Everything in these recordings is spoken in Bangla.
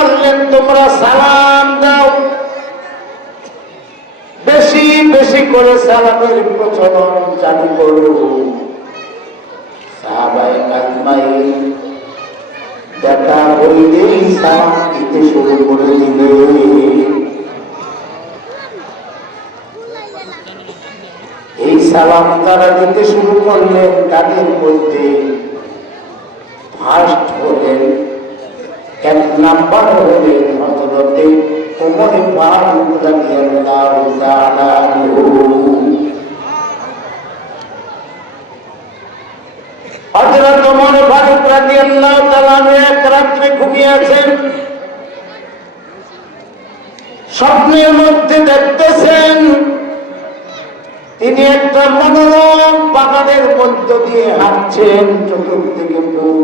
বললেন তোমরা সালাম দাও, বেশি বেশি করে সালামের প্রচলন চালু করো। সাহাবায়ে আজমাইন দেখা হইলেই সালাম দিতে শুরু করে দিলে। এই সালাম তারা দিতে শুরু করলেন, তাদের মধ্যে ফার্স্ট হলেন, এক নাম্বার হলেন হযরতে ওমর ফারুক রাদিয়াল্লাহু তাআলা আনহু। হযরত ওমর ফারুক রাদিয়াল্লাহু তাআলা আনহু এক রাত্রে ঘুমিয়ে আছেন, স্বপ্নের মধ্যে দেখতেছেন তিনি একটা মনোরম বাগানের মধ্য দিয়ে হাঁটছেন, চতুর্দিকে ফুল,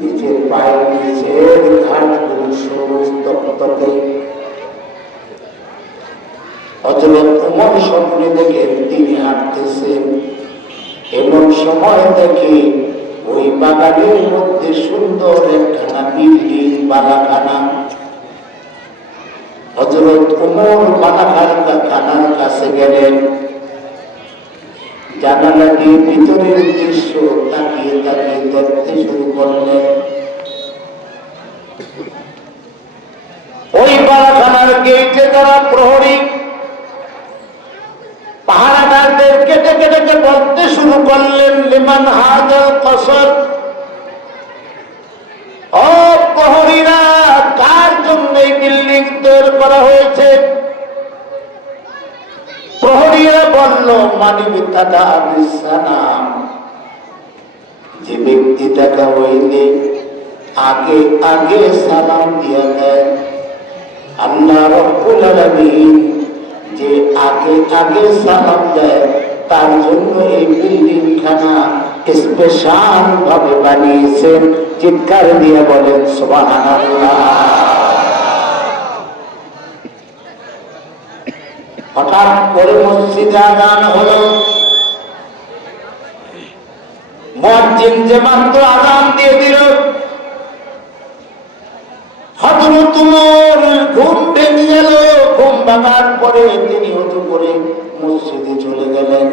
নিচের পায়ের নিচের ঘাটগুলো সবুজ তকতকে। হযরত ওমর স্বপ্নে দেখেন তিনি হাঁটতেছেন, এমন সময় দেখে ওই বাগানের মধ্যে সুন্দর একখানা বিল্ডিং বালাখানা। হযরত ওমর বালাখানার কাছে গেলেন, জানালা দিয়ে ভিতরের দৃশ্য তাকিয়ে তাকিয়ে দেখতে শুরু করলেন। ওই বালাখানার গেটে যারা প্রহরী পাহারাদারদের কেটে কেটে বলতে শুরু করলেন, লিমান হাযাল কসর, ও প্রহরীরা, কার জন্য এই বিল্ডিং তৈরি করা হয়েছে? প্রহরীরা বলল, মানবিকতা বিসালাম, যে ব্যক্তি দেখা হইলে আগে আগে সালাম দিয়ে দেয়, আল্লাহ রাব্বুল আলামিন যে আগে আগে সালাম দেয় তার জন্য এই বিল্ডিং খানা স্পেশাল ভাবে বানিয়েছেন। চিৎকার দিয়ে বলেন সুবহানাল্লাহ। হঠাৎ করে মসজিদে আযান হলো। মুয়াজ্জিন যে মাত্র আযান দিয়ে দিল, হযরত ওমর ঘুম ভেঙে গেল। ঘুম ভাঙার পরে তিনি ওযু করে মসজিদে চলে গেলেন।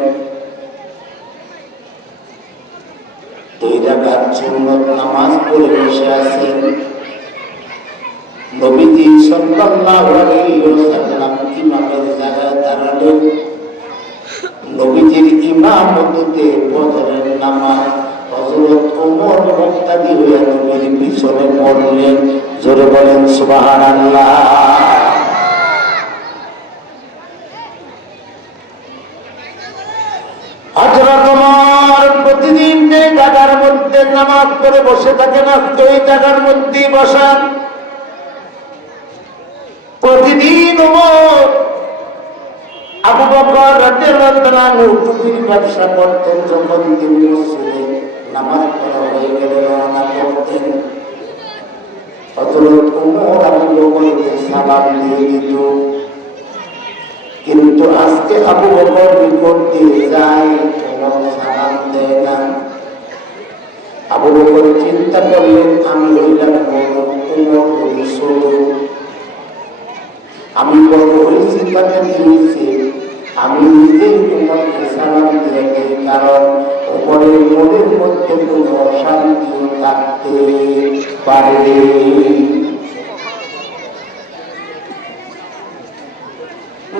2 রাকাত সুন্নাত নামাজ পড়ে বসে আছেন। নবীজি সাল্লাল্লাহু আলাইহি ওয়াসাল্লাম ইমামের জায়গায় দাঁড়ালেন। নবীজির ইমামতিতে ফজরের নামাজ হযরত ওমর মুক্তাদি হয়ে নবীর পিছনে পড়লেন। জোরে বলেন সুবহানাল্লাহ। হযরত ওমর প্রতিদিন যে জায়গার মধ্যে নামাজ পড়ে বসে থাকেন, ওই জায়গার মধ্যেই বসান। প্রতিদিন ওমর আবু বকর রাদিয়াল্লাহু তাআলা আনহু টুপির ব্যবসা করতেন। যখন তিনি মসজিদে নামাজ পড়া হয়ে গেলে রওনা করতেন, হযরত ওমর আবু বকরকে সালাম দিয়ে দিত। কিন্তু আজকে আবু বকর নিকট দিয়ে যায়, ওমর সালাম দেয় না। আবু বকর চিন্তা করলেন, আমি হইলাম বড়, ওমর হল ছোট। আমি বড় হয়েছি তাতে কি হয়েছে, আমি নিজেই ওমরকে সালাম দিয়ে দিই, কারণ ওমরের মনের মধ্যে কোনো অশান্তিও থাকতে পারে।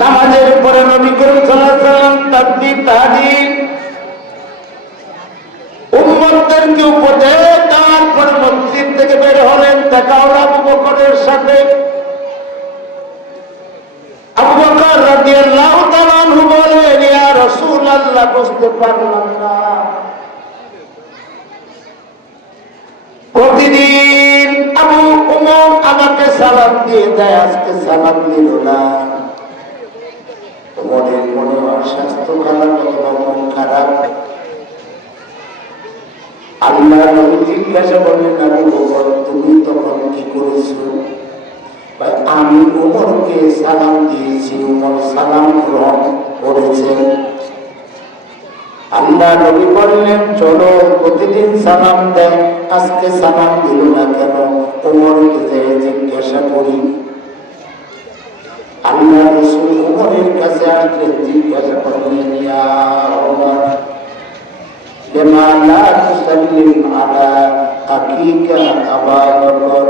নামাজের পরে নবী করিম সাল্লাল্লাহু আলাইহি ওয়াসাল্লাম তাকবীর তাহলিল উম্মতদেরকে উপদেশ দেওয়ার পর মসজিদ থেকে বের হলেন। দেখা হলো আবু বকরের সাথে। আবু বকর রাদিয়াল্লাহু তাআলা আনহু বলেন, ইয়া রাসূলুল্লাহ, বুঝতে পারলাম না, প্রতিদিন আবু ওমর আমাকে সালাম দিয়ে দেয়, আজকে সালাম দিল না। ওমরের মনে হয় স্বাস্থ্য খারাপ অথবা মন খারাপ। আল্লাহ নবী জিজ্ঞাসা করলেন, আবু বকর তুমি তখন কি করেছো? আমি ওমরকে সালাম দিয়েছি, ওমর সালাম গ্রহণ করেছেন। আল্লাহ নবী বললেন, চলো প্রতিদিন সালাম দেয়, আজকে সালাম দিল না কেন? ওমরকে জিজ্ঞাসা করি। আল্লাহ রাসূল ওমরের কাছে আসলেন, জিজ্ঞাসা করলেন, ইয়া ওমর, লিমা লা তুসাল্লিম আলা আকিকা আবা বকর?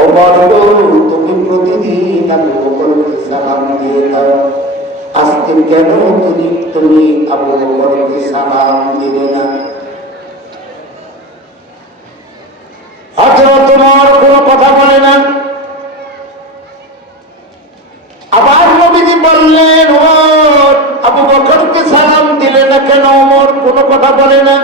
ওমর গো, তুমি প্রতিদিন আবু বকরকে সালাম দিয়ে দাও, আজকে কেন তুমি আবু বকরকে সালাম দিলে না? হযরত ওমর কোনো কথা বলে না। আবার নবীজি বললেন, ওমর, আবু বকরকে সালাম দিলে না কেন? ওমর কোনো কথা বলে না।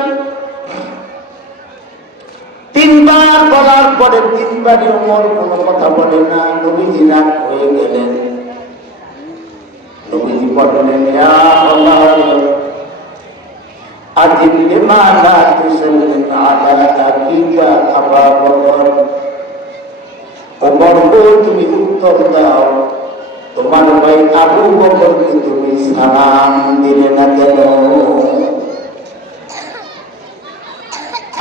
তিনবার বলার পরে তিনবারই ওমর কোনো কথা বলে না। নবীজি রাগ হয়ে গেলেন। নবীজি বললেন, ইয়া ওমর, আজিব লিমা লা তুসাল্লিম আলা আকিকা আবা বকর? ওমর গো, তুমি উত্তর দাও, তোমার ভাই আবু বকরকে তুমি সালাম দিলে না কেন?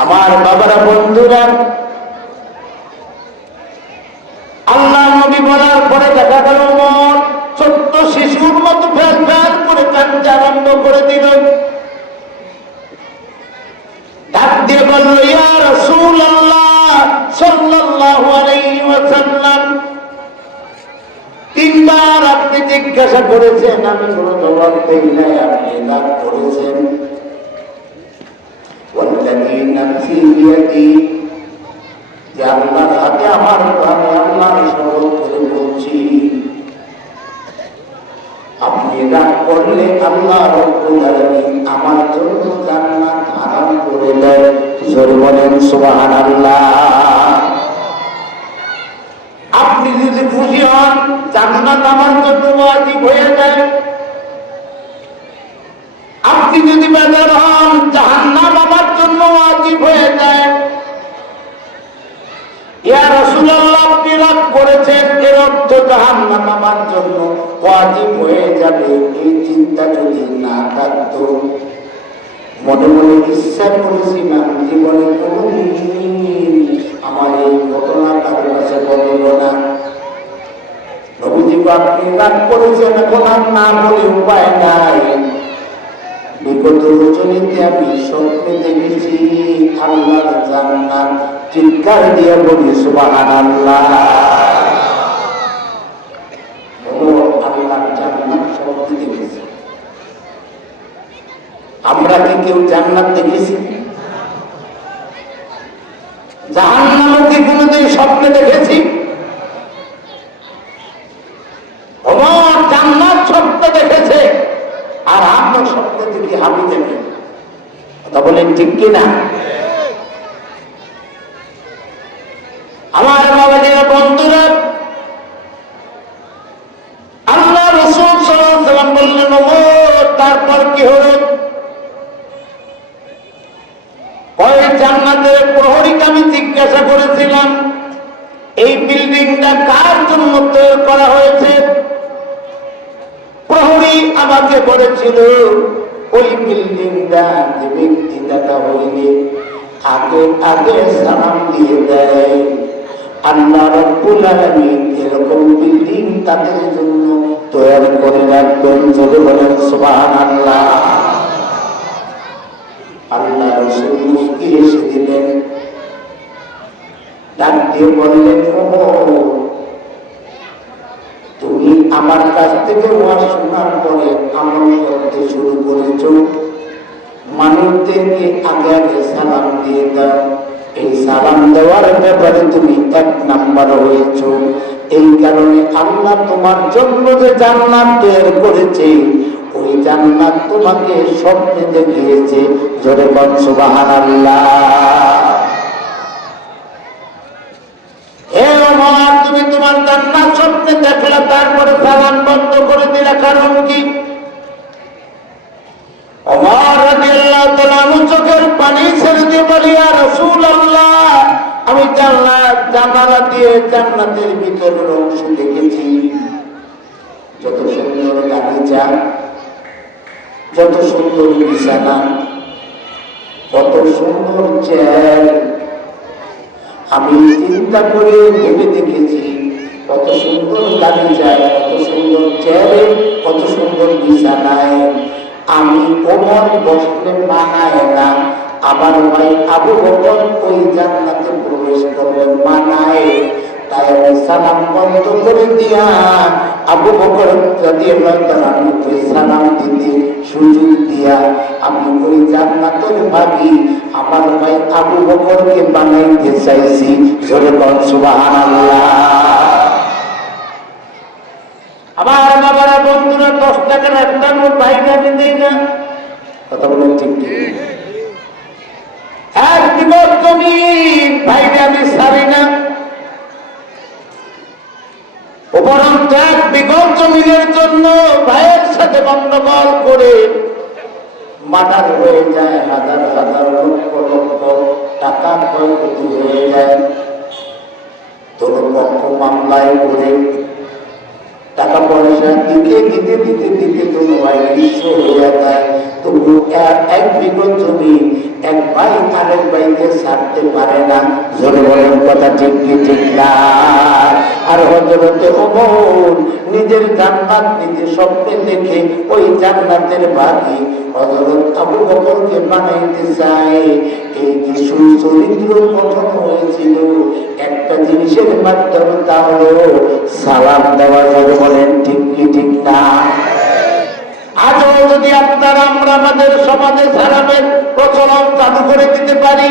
আমার বাবারা, বন্ধুরা, আল্লাহ নবী বলার পরে দেখা গেল ওমর ছোট্ট শিশুর মতো ফেল ফেল করে কাঁদতে আরম্ভ করে দিল। ডাক দিয়ে বলল, ইয়া রাসূলুল্লাহ সাল্লাল্লাহু আলাইহি ওয়াসাল্লাম, তিনবার আপনি জিজ্ঞাসা করেছেন, আমি কোনো জবাব দেই নাই, আপনি রাগ করেছেন। ওয়াল্লাযী নাফসি বিয়াদি, যে আল্লাহর হাতে আমার প্রাণ, আল্লাহর শপথ করে বলছি, আপনি রাগ করলে আল্লাহ রাব্বুল আলামিন আমার জন্য জান্নাত হারাম করে দেয়। জোরে বলেন সুবহানাল্লাহ। আপনি যদি খুশি হন, জান্নাত আমার জন্য ওয়াজিব হয়ে যায়। আপনি যদি বেজার হন, জাহান্নাম আমার জন্য ওয়াজিব হয়ে যায়। ইয়া রাসূলুল্লাহ, আপনি রাগ করেছেন, এর অর্থ জাহান্নাম আমার জন্য ওয়াজিব হয়ে যাবে। এই চিন্তা যদি না থাকতো, মনে মনে ইচ্ছা করেছিলাম জীবনে কোনদিন আমার এই ঘটনা কারো কাছে বলবো না। নবীজি, আপনি রাগ করেছেন, এখন আর না বলে উপায় নাই। বিগত রজনীতে আমি স্বপ্নে দেখেছি আল্লাহর জান্নাত। চিৎকার দিয়ে বলি সুবহানাল্লাহ। আল্লাহর জান্নাত স্বপ্নে দেখেছি। আমরা কি কেউ জান্নাত দেখেছি? জাহান্নামও কি কোনোদিন স্বপ্নে দেখেছি? ওমর জান্নাত স্বপ্নে দেখেছে, আর আমরা স্বপ্নে দেখি হাবি দেখি। কথা বলেন ঠিক কিনা? আমার বাবাজিরা, বন্ধুরা, আল্লাহ রাসূল সাল্লাল্লাহু আলাইহি ওয়াসাল্লাম বললেন, ওমর, তারপর কি হলো? ওই জান্নাতের প্রহরীকে আমি জিজ্ঞাসা করেছিলাম, এই বিল্ডিংটা কার জন্য তৈরি করা হয়েছে? প্রহরী আমাকে বলেছিল, ওই বিল্ডিংটা যে ব্যক্তি দেখা হইলে আগে আগে সালাম দিয়ে দেয়, আল্লাহ রাব্বুল আলামিন এরকম বিল্ডিং তাদের জন্য তৈরি করে রাখবেন। যদি বলেন সুবহানাল্লাহ। আল্লাহ রাসূল মুস্কি হেসে দিলেন, ডাক দিয়ে বললেন, ওমর, তুমি আমার কাছ থেকে ওয়াজ শোনার পরে আমল করতে শুরু করেছ। মানুষদেরকে আগে আগে সালাম দিয়ে দাও। এই সালাম দেওয়ার ব্যাপারে তুমি 1 নাম্বার হয়েছ। এই কারণে আল্লাহ তোমার জন্য যে জান্নাত তৈরি করেছে, ওই জান্নাত তোমাকে স্বপ্নে দেখিয়েছে। জোরে বল সুবহানাল্লাহ। তুমি তোমার জান্নাত স্বপ্নে দেখলে, তারপরে সালাম বন্ধ করে দিলে, কারণ কি? ওমর রাদিয়াল্লাহু তাআলা চোখের পানি ছেড়ে দিয়ে বলি, ইয়া রাসূলুল্লাহ, আমি জানালা দিয়ে জান্নাতের ভিতরের অংশ দেখেছি। যত সুন্দর গালিচা, যত সুন্দর বিছানা, কত সুন্দর চেয়ার। আমি চিন্তা করে ভেবে দেখেছি কত সুন্দর গাড়ি যায়, কত সুন্দর চেয়ারে, কত সুন্দর বিছানায়। আমি ওমর বসলে মানায় না, আমার ভাই আবু বকর ওই জান্নাতে প্রবেশ করলে মানায়। তাই আমি সালাম বন্ধ করে দিয়া আবু বকর রাদিয়াল্লাহু তাআলা আনহুকে সালাম দিতে সুযোগ দিয়া আমি ওই জান্নাতের ভাগী আমার ভাই আবু বকরকে বানাইতে চাইছি। জোরে বল সুবহানাল্লাহ। আমার বাবারা, বন্ধুরা, 10 টাকার একটা নোট বাইরে আমি দেই না, কথা বলেন ঠিক ঠিক। এক বিঘত জমিন বাইরে আমি ছাড়ি না, উপরন্ত এক বিঘত জমিনের জন্য ভাইয়ের সাথে গন্ডগোল করে মার্ডার হয়ে যায়, হাজার হাজার লক্ষ লক্ষ টাকা ক্ষয়ক্ষতি হয়ে যায়। দুর্পক্ষ মামলায় করে টাকা পয়সা দিতে দিতে দিতে দিতে তোর ভাই বিশ্ব হয়ে যায়। তবু এক বিঘত জমি এক ভাই আরেক ভাইকে ছাড়তে পারে না। জোরে বলেন কথা ঠিক কি ঠিক না? আর হযরতে ওমর নিজের জান্নাত নিজে স্বপ্নে দেখে ওই জান্নাতের ভাগী হযরত আবু বকরকে বানাইতে চায়। এই যে সুচরিত্র গঠন হয়েছিল একটা জিনিসের মাধ্যমে, তা হলো সালাম দেওয়া। জোরে বলেন ঠিক কি ঠিক না? আজও যদি আপনারা আমরা আমাদের সমাজে সালামের প্রচলন চালু করে দিতে পারি,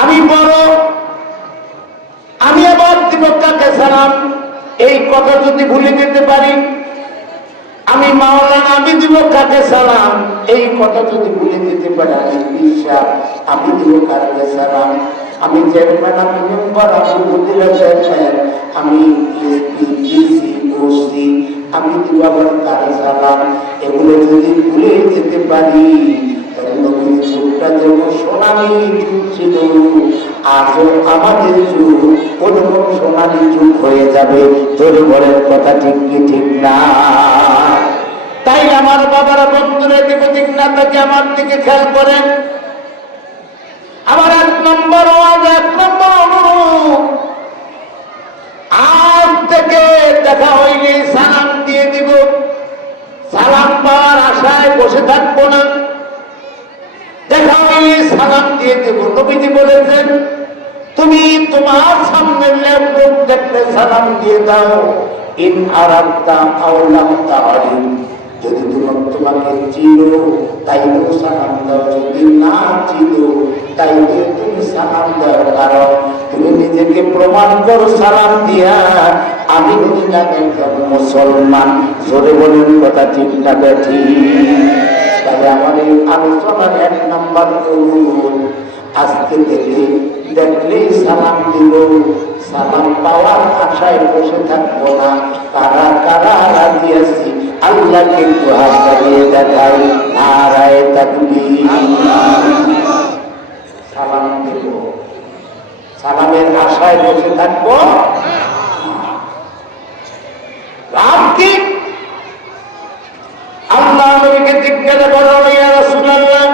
আমি বড়, আমি আবার দিব কাকে সালাম, এই কথা যদি ভুলে যেতে পারি, আমি মাওলানা, আমি দিব কাকে সালাম, এই কথা যদি ভুলে যেতে পারি, আমি বিশ্বাস আমি দিব কাকে সালাম, আমি চেয়ারম্যান, আমি মেম্বার, আমি উপজেলা চেয়ারম্যান, আমি এসপি, ডিসি, ওসি, আমি দিব আবার কাকে সালাম, এগুলো যদি ভুলে যেতে পারি, নবীর যুগটা যেমন সোনালী যুগ ছিল, আজও আমাদের যুগ ওরকম সোনালী যুগ হয়ে যাবে। তোর বলের কথা ঠিক কি ঠিক না? তাই আমার বাবারা, বন্ধুরা, দিক দিক না তাকে আমার দিকে খেয়াল করেন। আমার 1 নম্বর ওয়াজ, 1 নম্বর অনুরোধ, আজ থেকে দেখা হইলে সালাম দিয়ে দিব। সালাম পাওয়ার আশায় বসে থাকবো না, দেখা হইলে সালাম দিয়ে দেব। নবীজি বলেছেন, তুমি তোমার সামনে লোক দেখলে সালাম দিয়ে দাও। ইন আরাদতা আও লাম তারিফ, যদি তোমাকে চিনো তাইলে সালাম দাও, যদি না চিনো তাইলে তুমি সালাম দাও। কারণ তুমি নিজেকে প্রমাণ করো সালাম দিয়া আমি মুসলমান। জোরে বলেন কথা ঠিক না ঠিক? তাহলে আমার এই আলোচনার 1 নম্বর অনুরোধ, আজকে থেকে দেখলেই সালাম দিব, সালাম পাওয়ার আশায় বসে থাকবো না। কারা কারা রাজি আছি আল্লাহকে একটু হাত বাড়িয়ে দেখাই, নারায়ে তাকবীর। সালাম দেব, সালামের আশায় বসে থাকবো। রাত্রি আল্লাহ নবীকে জিজ্ঞাসা করা হলো, ইয়া রাসূলুল্লাহ,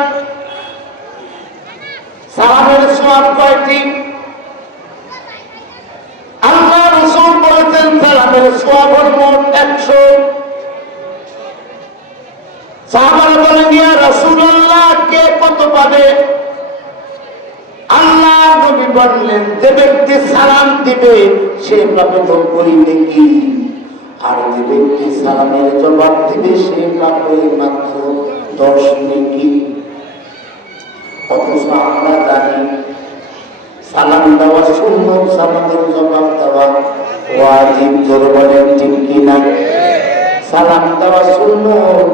সালামের সওয়াব কয়টি? আল্লাহ রাসূল বলেছেন, সালামের সওয়াব মোট 100। সাহাবারা বলেন, ইয়া রাসূলুল্লাহ, কে কত পাবে? আল্লাহ নবী বললেন, যে ব্যক্তি সালাম দিবে সে পাবে 90 নেকি, আর যে ব্যক্তি সালামের জবাব দিবে সে পাবে মাত্র 10 নেকি। অথচ আমরা জানি সালাম দেওয়া সুন্নত, সালামের জবাব দেওয়া ওয়াজিব। জোরে বলেন ঠিক কিনা? সালাম দেওয়া সুন্নত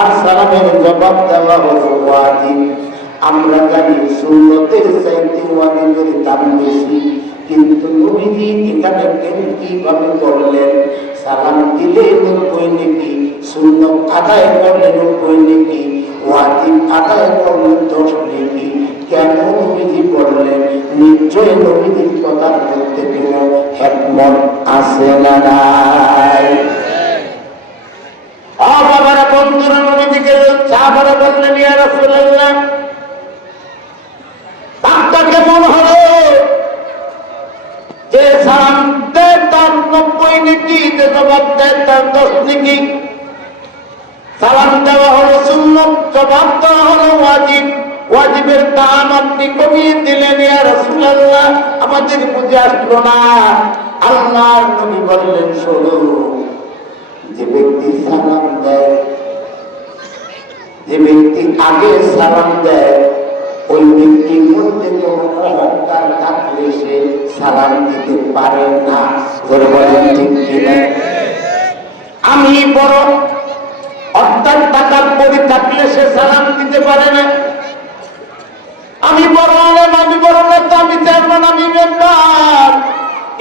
আর সালামের জবাব দেওয়া হলো ওয়াজিব। আমরা জানি সুন্নতের চাইতে ওয়াজিবের দাম বেশি, কিন্তু নবীজি এখানে কিভাবে করলেন? সালাম দিলে 90 নেকি, সুন্নত আদায় করলে 90 নেকি, ওয়াজিব আদায় করলে 10 নেকি। কেন নবীজি করলেন? নিশ্চয় নবীজির কথার মধ্যে কোনো হিকমত আছে না নাই? জবাব দেয় তার 10 নেকি। সালাম দেওয়া হলো সুন্নত, জবাব দেওয়া হলো ওয়াজিব। ওয়াজিবের দাম আপনি কমিয়ে দিলেন ইয়া রাসূলুল্লাহ, আমাদের বুঝে আসলো না। আল্লাহর নবী বললেন, শোনো, যে ব্যক্তি সালাম দেয়, যে ব্যক্তি আগে সালাম দেয়, ওই ব্যক্তির মধ্যে কোনো অহংকার থাকলে সে সালাম দিতে পারে না। বলেন ঠিক কিনা? আমি বড়, অর্থাৎ টাকার পরি থাকলে সে সালাম দিতে পারে না। আমি বড় আলেম, আমি বড় নেতা, আমি চেয়ারম্যান, আমি মেম্বার,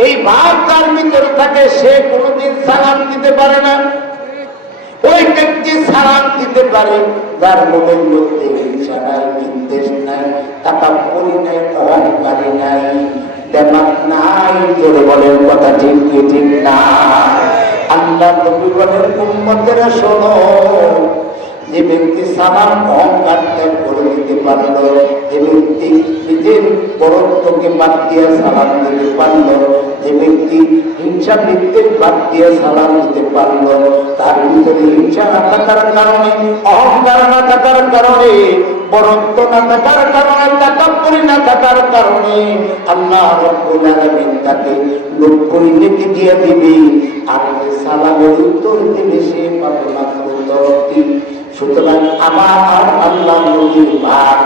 এই ভাব তার ভিতরে থাকে, সে কোনোদিন সালাম দিতে পারে না। ওই ব্যক্তি সালাম দিতে পারে যার মনের মধ্যে হিংসা নাই, বিদ্বেষ নাই, তাকাব্বুরি নাই, অহংকারী নাই, দেমাক নাই। জোরে বলেন কথা ঠিক কি ঠিক না? আল্লাহ নবী বলেন, উম্মতেরা শোনো, যে ব্যক্তি সালাম অহংকার ত্যাগ করে দিতে পারলো, যে ব্যক্তি নিজের বরত্বকে বাদ দিয়ে সালাম দিতে পারলো, যে ব্যক্তি হিংসা বিদ্বেষ বাদ দিয়ে সালাম দিতে পারলো, তার ভিতরে হিংসা না থাকার কারণে, অহংকার না থাকার কারণে, বরত্ব না থাকার কারণে, তাকাব্বুরি না থাকার কারণে আল্লাহ রাব্বুল আলামিন তাকে 90 নেকি দিয়ে দিবে। আর সালামের উত্তর দিবে সে পাবে মাত্র 10টি। সুতরাং আমার আর আল্লাহ নবীর ভাগ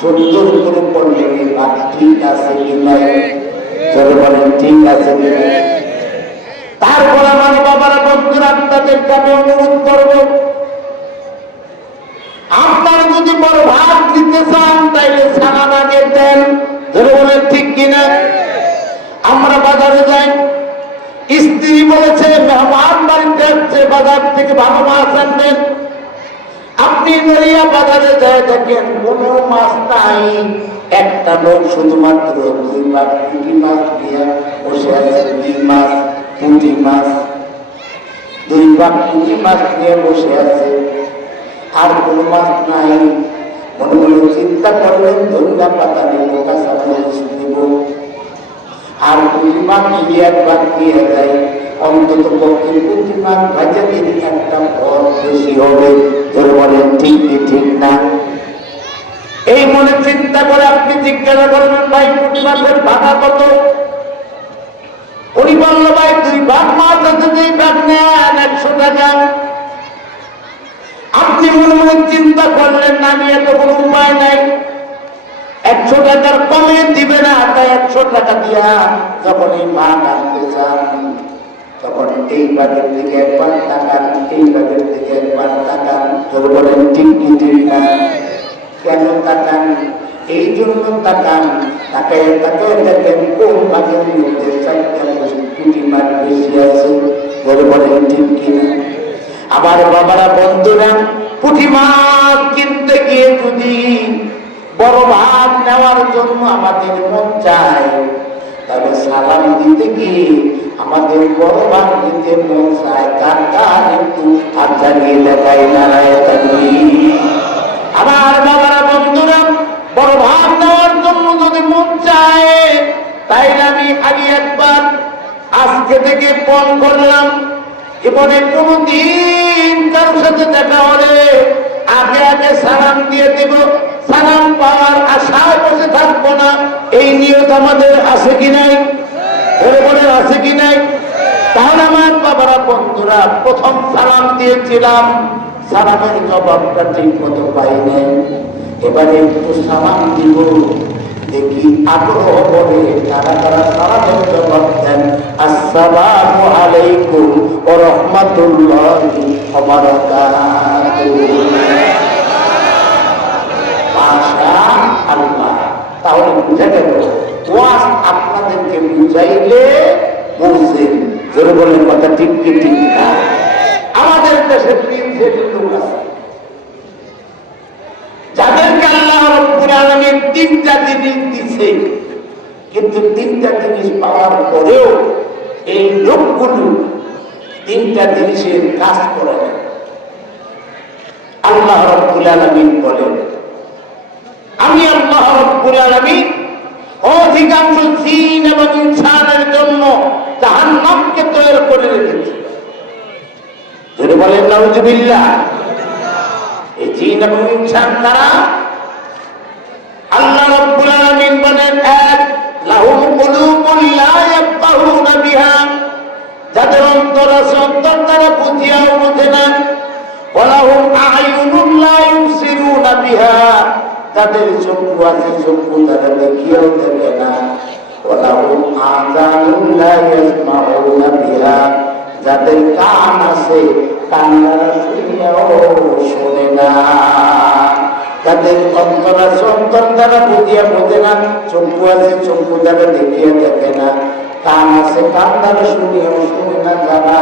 সুন্দর করে পড়লে এই ভাগ ঠিক আছে কি নাই? চলে বলেন ঠিক আছে কি নাই? তারপর আমার বাবারা, বন্ধুরা, আপনাদেরকে আমি অনুরোধ করব, আপনারা যদি বড় ভাগ দিতে চান তাইলে সালাম আগে দেন। চলে বলেন ঠিক কিনা? আমরা বাজারে যাই, স্ত্রী বলেছে মেহমান বাড়িতে আসছে, বাজার থেকে ভালো মাছ আনবেন। আপনি নড়িয়া বাজারে যায় দেখেন কোনো মাছ নাই, একটা লোক শুধুমাত্র 2 ভাগ পুঁটি মাছ নিয়ে বসে আছে। 2 মাছ পুঁটি মাছ, 2 ভাগ পুঁটি মাছ নিয়ে বসে আছে, আর কোনো মাছ নাই। মনে মনে চিন্তা করলেন, ধনিয়া পাতা নেব, কাঁচা মরিচ নেব, আর পুঁটি মাছ যদি 1 ভাগ নিয়ে যায়, অন্তত পক্ষে পুঁটি মাছ ভাজা দিন একটা ফল বেশি হবে। ধরে বলেন ঠিক কি ঠিক না? এই মনে চিন্তা করে আপনি জিজ্ঞাসা করবেন, ভাই পুঁটি মাছের ভাগা কত? উনি বলল, ভাই 2 ভাগ মাছ আছে, 2 ভাগ নেন, 100 টাকা। আপনি মনে মনে চিন্তা করলেন, না নিয়ে তো কোনো উপায় নাই, 100 টাকার কমে দিবে না, তাই 100 টাকা দিয়া যখন এই ভাগ আনতে চান, তখন এই ভাগের দিকে 1 ভাগ তাকান, এই ভাগের দিকে 1 ভাগ তাকান। তোর বলেন ঠিক কি ঠিক না? কেন তাকান? এই জন্য তাকান, তাকায় তাকায় দেখেন কোন ভাগের মধ্যে 4টা পুঁটি মাছ বেশি আছে। তোর বলেন ঠিক কিনা? আবার বাবারা, বন্ধুরা, পুঁটি মাছ কিনতে গিয়ে যদি বড় ভাগ নেওয়ার জন্য আমাদের মন চায়, তবে সালাম দিতে গিয়ে আমাদের বড় ভাগ দিতে মন চায়। কার কার একটু হাত জাগিয়ে দেখায়, নারায় তাকবীর। আমার বাবারা, বন্ধুরা, বড় ভাগ নেওয়ার জন্য যদি মন চায়, তাইলে আমি আগে একবার আজকে থেকে ফোন করলাম, জীবনে কোনদিন কারোর সাথে দেখা হলে আগে আগে সালাম দিয়ে দিব, সালাম পাওয়ার আশায় বসে থাকবো না। এই নিয়ত আমাদের আছে কি নাই? বলে আছে কি নাই? তাহলে আমার বাবারা, বন্ধুরা, প্রথম সালাম দিয়েছিলাম, সালামের জবাবটা ঠিক মতো পাই নাই। এবারে একটু সালাম দিব, দেখি আগ্রহ করে তারা তারা সালামের জবাব দেন। আসসালামু আলাইকুম ওয়া রাহমাতুল্লাহি ওয়া বারাকাতুহু। মাশাআল্লাহ। তাহলে বুঝা গেল, ওয়াজ আপনাদেরকে বুঝাইলে বুঝছেন। জোরে বলেন কথা ঠিক কি ঠিক না? আমাদের দেশে 3 শ্রেণীর লোক আছে, যাদেরকে আল্লাহ রাব্বুল আলামিন 3টা জিনিস দিছে, কিন্তু 3টা জিনিস পাওয়ার পরেও এই লোকগুলো 3টা জিনিসের কাজ করে না। আল্লাহ রাব্বুল আলামিন বলেন, আমি আল্লাহ রাব্বুল আলামিন অধিকাংশ জিন এবং ইনসানের জন্য জাহান্নামকে তৈরি করে রেখেছি। নাউজুবিল্লাহ। এই জিন এবং ইনসান তারা আল্লাহ রাব্বুল আলামিন বলেন এক লাহুম কুলুবুন লা ইয়াফকাহুনা বিহা, যাদের অন্তর আছে অন্তর তারা বুঝিয়াও বোঝে না। ওয়ালাহুম আ'য়ুনুন লা ইউবসিরুনা বিহা, যাদের চক্ষু আছে চক্ষু তারা দেখিয়াও দেখে না। ওয়ালাহুম আযানুন লা ইয়াসমাউনা বিহা, যাদের কান আছে কান তারা শুনিয়াও শোনে না। যাদের অন্তর আছে অন্তর তারা বুঝিয়া বোঝে না, চক্ষু আছে চক্ষু তারা দেখিয়া দেখে না, কান আছে কান তারা শুনিয়াও শুনে না। যারা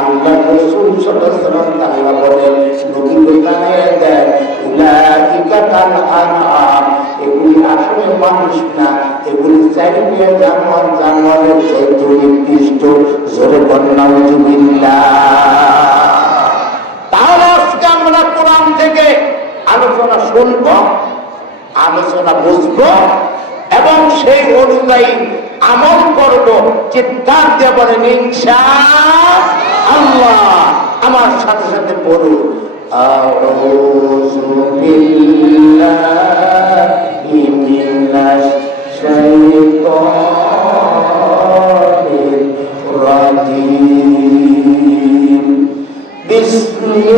আল্লাহ রাসূল সাল্লাল্লাহু আলাইহি ওয়াসাল্লাম আল্লাহ বলেন নবী জানিয়ে দেন উলাইকা কাল আনআম, এগুলি আসলে মানুষ না, এগুলি চাইবে জানোয়ার, জানোয়ারের চাইতে নিকৃষ্ট। জোরে বলেন নাউজুবিল্লাহ। তাহলে আজকে আমরা কোরআন থেকে আলোচনা শুনব, আলোচনা বুঝবো এবং সেই অনুযায়ী আমল করব। চিৎকার দিয়ে বলেন ইনশাআল্লাহ। আমার সাথে সাথে পড়ুন আউযু বিল্লাহি মিনাশ শাইতানির রাজিম। বিসমিল্লাহির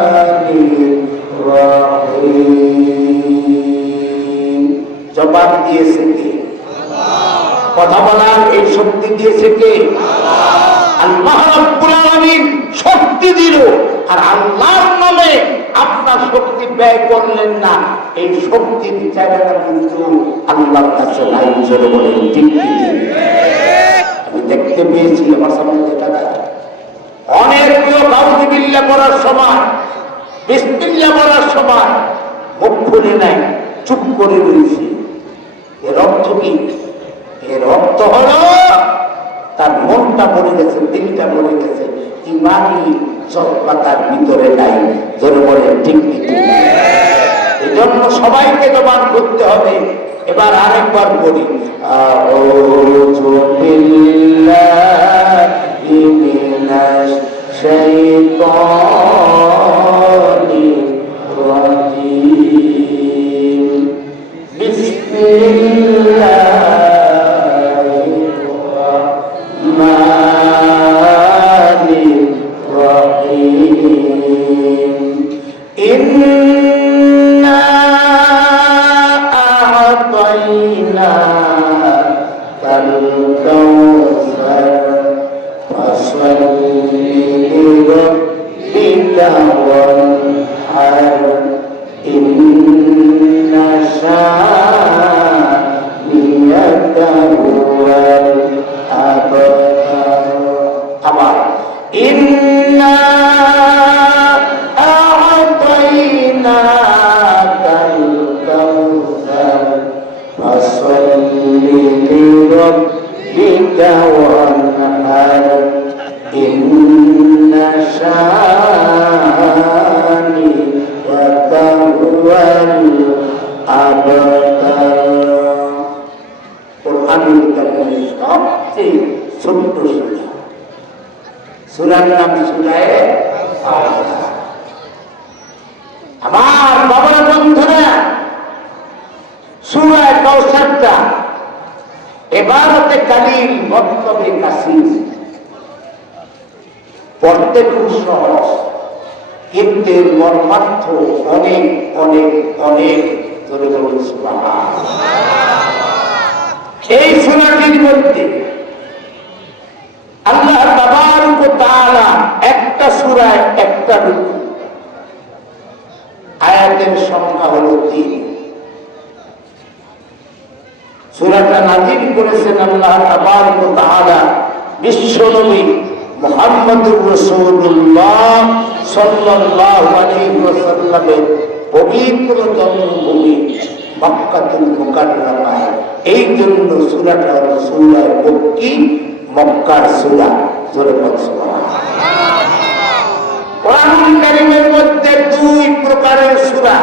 রাহমানির রাহিম। জবাব দিয়েছে কে? কথা বলার এই শক্তি দিয়েছে কে? আল্লাহ রাব্বুল আলামিন শক্তি দিল, আর আল্লাহর নামে আপনার শক্তি ব্যয় করলেন না, এই শক্তির জায়গাটা কিন্তু আল্লাহর কাছে নাই। জোরে বলেন ঠিক কি? আমি দেখতে পেয়েছি আমার সামনে দেখা যায় অনেক লোক আউযু বিল্লাহ পড়ার সময়, বিসমিল্লাহ পড়ার সময় মুখ খুলে নাই, চুপ করে রয়েছে। এর অর্থ কি? এর অর্থ হলো তার মনটা পড়ে গেছে, দিলটা পড়ে গেছে, ইমানি জজ্বা তার ভিতরে নাই। জোরে বলে ঠিক ঠিক। এই জন্য সবাইকে জবান করতে হবে। এবার আরেকবার বলি আউযু বিল্লাহি মিনাশ শাইতানির রাজিম। বিসমিল্লাহ সূরার নাম সূরায়ে ফাতিহা। আমার বাবার বন্ধুরা, সূরা কাউসারটা ইবারতে কালিল মতলবে কাসির, পড়তে খুব সহজ, কিন্তু এর মর্মার্থ অনেক অনেক অনেক। ধরে বলুন সুবহানাল্লাহ। এই সূরাটির মধ্যে আল্লাহ তাবারক ওয়া তাআলা একটা সূরায় একটা রুকু, আয়াতের সংখ্যা হলো 3। সূরাটা নাযিল করেছেন আল্লাহ তাবারক ওয়া তাআলা বিশ্বনবী মুহাম্মদুর রাসূলুল্লাহ সাল্লাল্লাহু আলাইহি ওয়াসাল্লামের পবিত্র জন্মভূমি মক্কাতুল মুকাররমায়। এই জন্য সূরাটা হলো সূরা মক্কি, মক্কার সূরা। জোরে বলুন সুবহানাল্লাহ। কোরআনুল কারীমের মধ্যে 2 প্রকারের সূরা।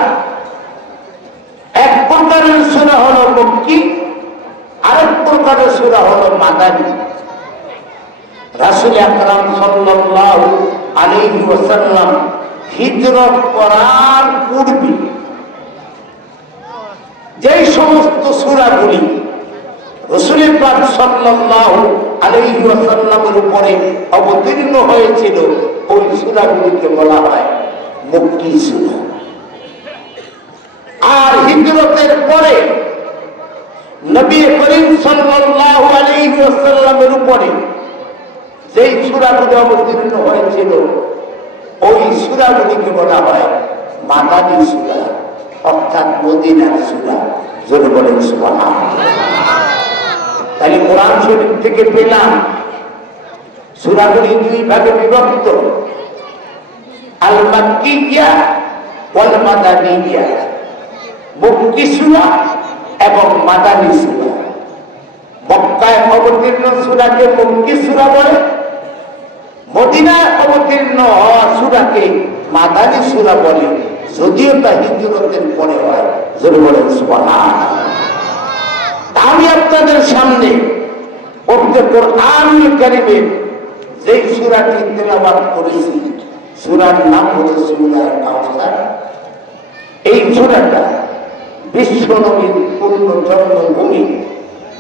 এক প্রকারের সূরা হলো মক্কি, আর নম্বর সূরা হলো মাদানী। রাসূল আকরাম সাল্লাল্লাহু আলাইহি ওয়াসাল্লাম হিজরত করার পূর্বে যেই সমস্ত সূরাগুলি রাসূল পাক সাল্লাল্লাহু আলাইহি ওয়াসাল্লামের উপরে অবতীর্ণ হয়েছিল, ওই সূরাগুলিকে বলা হয় মক্কি সূরা। আর হিজরতের পরে নবী করিম সাল্লাল্লাহু আলাইহি ওয়াসাল্লামের উপরে যেই সূরাগুলি অবতীর্ণ হয়েছিল, ওই সূরাগুলিকে বলা হয় মাদানী সূরা, অর্থাৎ মদিনার সূরা। জোরে বলেন সুবহানাল্লাহ। তাহলে কোরআন শরীফ থেকে পেলাম সূরাগুলি দুই ভাগে বিভক্ত, আল মাক্কিয়া ওয়াল মাদানিয়া, মক্কি সূরা এবং মাদানী সূরা। মক্কায় অবতীর্ণ সূরাকে মক্কি সূরা বলে, মদিনায় অবতীর্ণ হওয়া সূরাকে মাদানী সূরা বলে, যদিও তা হিজরতের পরে হয়। জোরে বলেন সুবহানাল্লাহ। আমি আপনাদের সামনে পবিত্র কোরআনুল কারীমের যে সূরাটি তেলাওয়াত করেছি, সূরার নাম হচ্ছে সূরা কাউসার। এই সূরাটা বিশ্ব নবীর পূর্ণ জন্মভূমি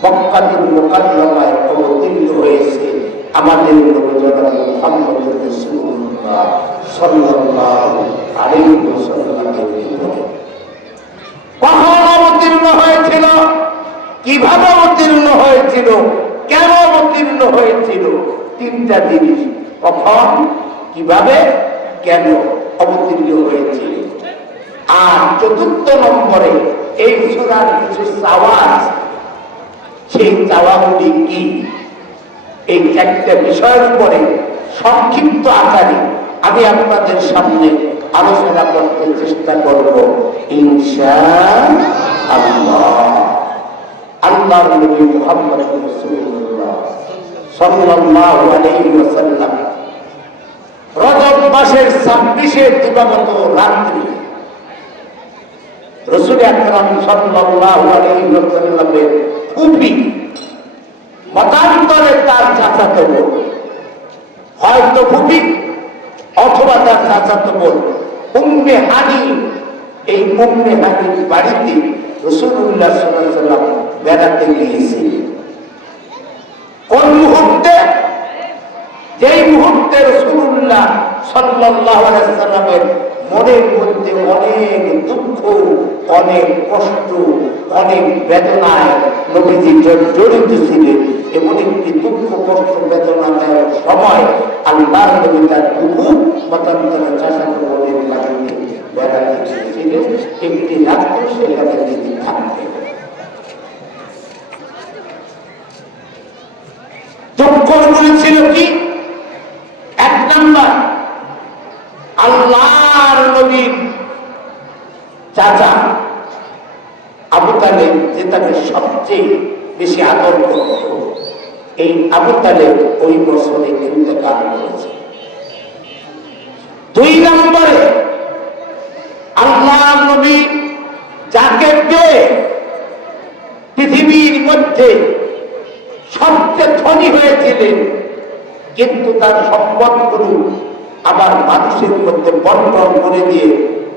মক্কাতুল মুকাররমায় অবতীর্ণ হয়েছে আমাদের নবী জনাব মুহাম্মদ রাসূলুল্লাহ সাল্লাল্লাহু আলাইহি ওয়াসাল্লামের ভিতরে। কখন অবতীর্ণ হয়েছিল, কিভাবে অবতীর্ণ হয়েছিল, কেন অবতীর্ণ হয়েছিল? তিনটা জিনিস, কখন, কিভাবে, কেন অবতীর্ণ হয়েছিল। আর চতুর্থ নম্বরে এই সূরার কিছু চাওয়া আছে, সেই চাওয়াগুলি কি? এই চারটা বিষয়ের উপরে সংক্ষিপ্ত আকারে আমি আপনাদের সামনে আলোচনা করতে চেষ্টা করব ইনশাআল্লাহ। আল্লাহর নবী মুহাম্মদ রাসূলুল্লাহ সাল্লাল্লাহু আলাইহি ওয়াসাল্লাম রজব মাসের 26 দিবাগত রাত্রি রাসূল আকরাম সাল্লাল্লাহু আলাইহি ওয়াসাল্লামের ফুফি, মতান্তরে তার চাচাতো বোন, হয়তো ফুফি অথবা তার চাচাতো বোন উম্মে হানি, এই উম্মে হানির বাড়িতে রাসূলুল্লাহ সাল্লাল্লাহু আলাইহি ওয়াসাল্লাম বেড়াতে গিয়েছিলেন। কোন মুহূর্তে? যেই মুহূর্তে রাসূলুল্লাহ সাল্লাল্লাহু আলাইহি ওয়াসাল্লামের মনের মধ্যে অনেক দুঃখ, অনেক কষ্ট, অনেক বেদনায় নবীজি জড়িত ছিলেন। এমন একটি দুঃখ, কষ্ট, বেদনা দেওয়ার সময় আল্লাহর নবী তার ফুফু মতান্তরে চাচাতো বোনের বাড়িতে বেড়াতে গিয়েছিলেন। একটি রাত্রে সেখানে তিনি থাকতেন। দুঃখগুলি ছিল কি? এক নাম্বার, আল্লাহর নবীর চাচা আবু তালেব, যে তাকে সবচেয়ে বেশি আদর করত, এই আবু তালেব ওই বছরে ইন্তেকাল করেছে। দুই নম্বরে, আল্লাহর নবী যাকে পেয়ে পৃথিবীর মধ্যে সবচেয়ে ধনী হয়েছিলেন, কিন্তু তার সম্পদগুলো আবার মানুষের মধ্যে বন্টন করে দিয়ে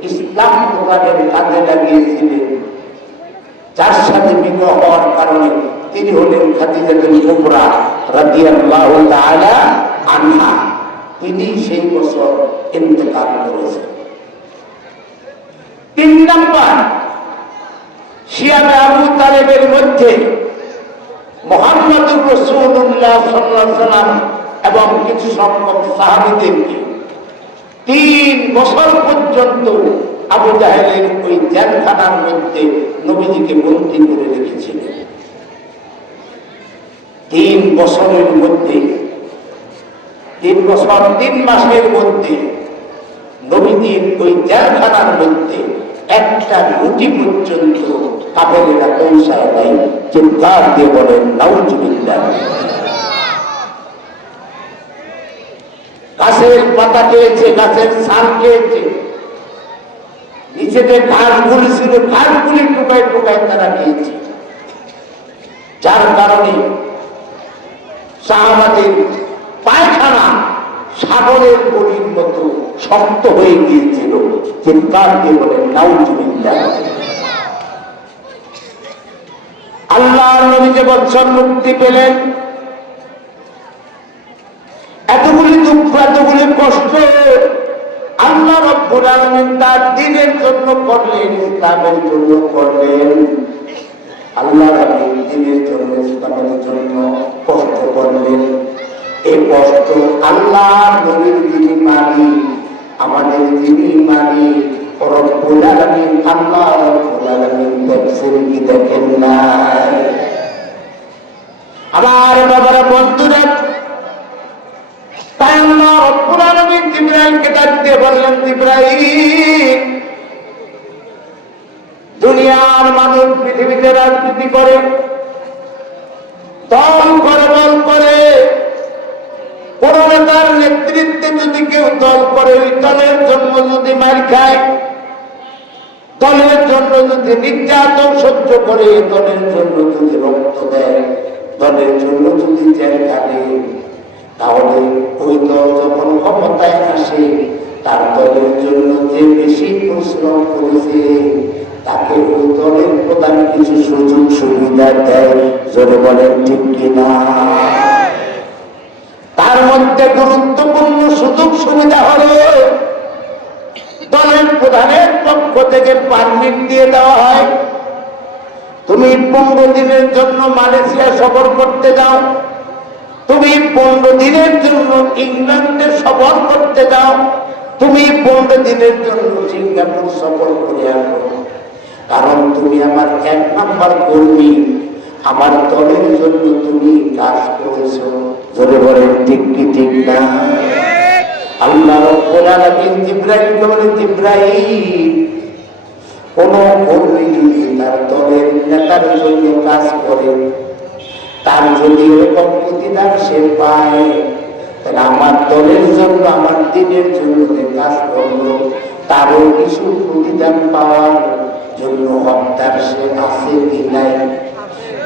ইসলাম প্রচারের কাজে লাগিয়েছিলেন, যার সাথে বিবাহ হওয়ার কারণে তিনি হলেন খাদিজাতুল কুবরা রাদিয়াল্লাহু তাআলা আনহা। তিনি সেই বছর ইন্তেকাল করেছেন। তিন নম্বর, শিয়াবে আবু তালেবের মধ্যে মুহাম্মদুর রাসূলুল্লাহ সাল্লাল্লাহু আলাইহি ওয়াসাল্লাম এবং কিছু সংখ্যক সাহাবীদেরকে 3 বছর পর্যন্ত আবু জাহেলের ওই জেলখানার মধ্যে নবীজিকে বন্দী করে রেখেছিলেন। 3 বছরের মধ্যে, 3 বছর 3 মাসের মধ্যে নবীজির ওই জেলখানার মধ্যে একটা রুটি পর্যন্ত কাফেরেরা পৌঁছায় নাই। চিৎকার দিয়ে বলেন নাউজুবিল্লাহ। গাছের পাতা খেয়েছে, গাছের ছাল খেয়েছে, নিচে যে ঘাসগুলি ছিল ঘাসগুলি টুকায় টুকায় তারা খেয়েছে। যার কারণে সাহাবাদের পায়খানা সাগরের বড়ির মতো শক্ত হয়ে গিয়েছিল। চিৎকার দিয়ে বলেন নাউজুবিল্লাহ। আল্লাহর নবী যে বছর মুক্তি পেলেন, এতগুলি দুঃখ এতগুলি কষ্ট আল্লাহ রাব্বুল আলামিন তার দ্বীনের জন্য করলেন, ইসলামের জন্য করলেন। আল্লাহ রাব্বুল দ্বীনের জন্য ইসলামের জন্য কষ্ট করলেন। এই কষ্ট আল্লাহ নবীর যিনি মালিক, আমাদের যিনি মালিক রব্বুল আলামিন, আল্লাহ রব্বুল আলামিন দেখছেন কি দেখেন না? আমার বাবারা, বন্ধুরা, তাই আল্লাহ রব্বুল আলামিন জিবরাইলকে ডাক দিয়ে বললেন, জিবরাইল, দুনিয়ার মানুষ পৃথিবীতে রাজনীতি করে, দল করে, বল করে। কোন নেতার নেতৃত্বে যদি কেউ দল করে, ওই দলের জন্য যদি মার খায়, দলের জন্য যদি নির্যাতন সহ্য করে, দলের জন্য যদি রক্ত দেয়, দলের জন্য যদি জেল খাটে, তাহলে ওই দল যখন ক্ষমতায় আসে, তার দলের জন্য যে বেশি পরিশ্রম করেছে তাকে ওই দলের প্রধান কিছু সুযোগ সুবিধা দেয়। জোরে বলেন ঠিক কিনা? তার মধ্যে গুরুত্বপূর্ণ সুযোগ সুবিধা হলো দলের প্রধানের পক্ষ থেকে পারমিট দিয়ে দেওয়া হয়, তুমি 15 দিনের জন্য মালয়েশিয়া সফর করতে যাও, তুমি 15 দিনের জন্য ইংল্যান্ডে সফর করতে যাও, তুমি 15 দিনের জন্য সিঙ্গাপুর সফর করে আসো। কারণ তুমি আমার 1 নাম্বার কর্মী, আমার দলের জন্য তুমি কাজ করেছো। জোরে বলেন ঠিক কি ঠিক না? আল্লাহ রাব্বুল আলামিন জিবরাইলকে বলেন, জিবরাইল, কোন কর্মী যদি তার দলের নেতার জন্য কাজ করে, তার যদি এরকম প্রতিদান সে পায়, তাহলে আমার দলের জন্য, আমার দ্বীনের জন্য যে কাজ করলো, তারও কিছু প্রতিদান পাওয়ার জন্য হকদার সে আছে কি নাই?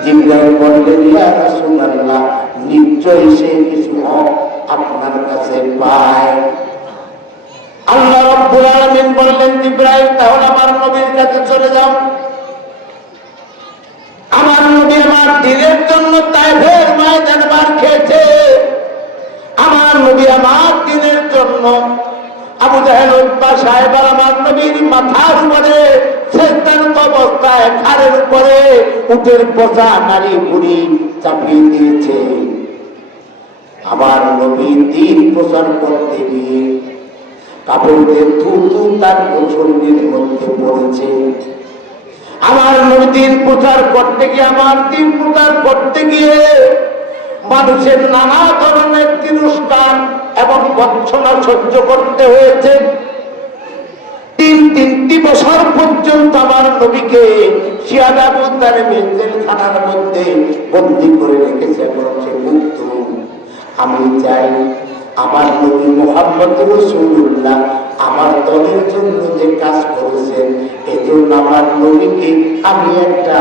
জিবরাইল বললেন, ইয়া রাসূলুল্লাহ, নিশ্চয়ই সে কিছু হক আপনার কাছে পায়। আল্লাহ রাব্বুল আলামিন বললেন, জিবরাইল, তাহলে আমার নবীর কাছে চলে যাও। আমার নবী আমার দ্বীনের জন্য তায়েফের ময়দানে মার খেয়েছে। আমার নবী আমার দ্বীনের জন্য আবু জাহেল উতবা সাহেব আমার নবীর মাথার উপরে সেজদারত অবস্থায় ঘাড়ের উপরে উটের পচা নারী বুড়ি চাপিয়ে দিয়েছে। আমার নবী দ্বীন প্রচার করতে গিয়ে কাপড়দের থুতু তার শরীরের মধ্যে পড়েছে। আমার নবী দ্বীন প্রচার করতে গিয়ে, আমার দ্বীন প্রচার করতে গিয়ে মানুষের নানা ধরনের তিরস্কার এবং ভৎসনা সহ্য করতে হয়েছে। 3 বছর পর্যন্ত আমার নবীকে শিয়াদাবুদ্দারে জেলখানার মধ্যে বন্দী করে রেখেছে এবং সে মুক্ত। আমি চাই আমার নবী মুহাম্মদ রাসূলুল্লাহ আমার দলের জন্য যে কাজ করেছেন, এজন্য আমার নবীকে আমি একটা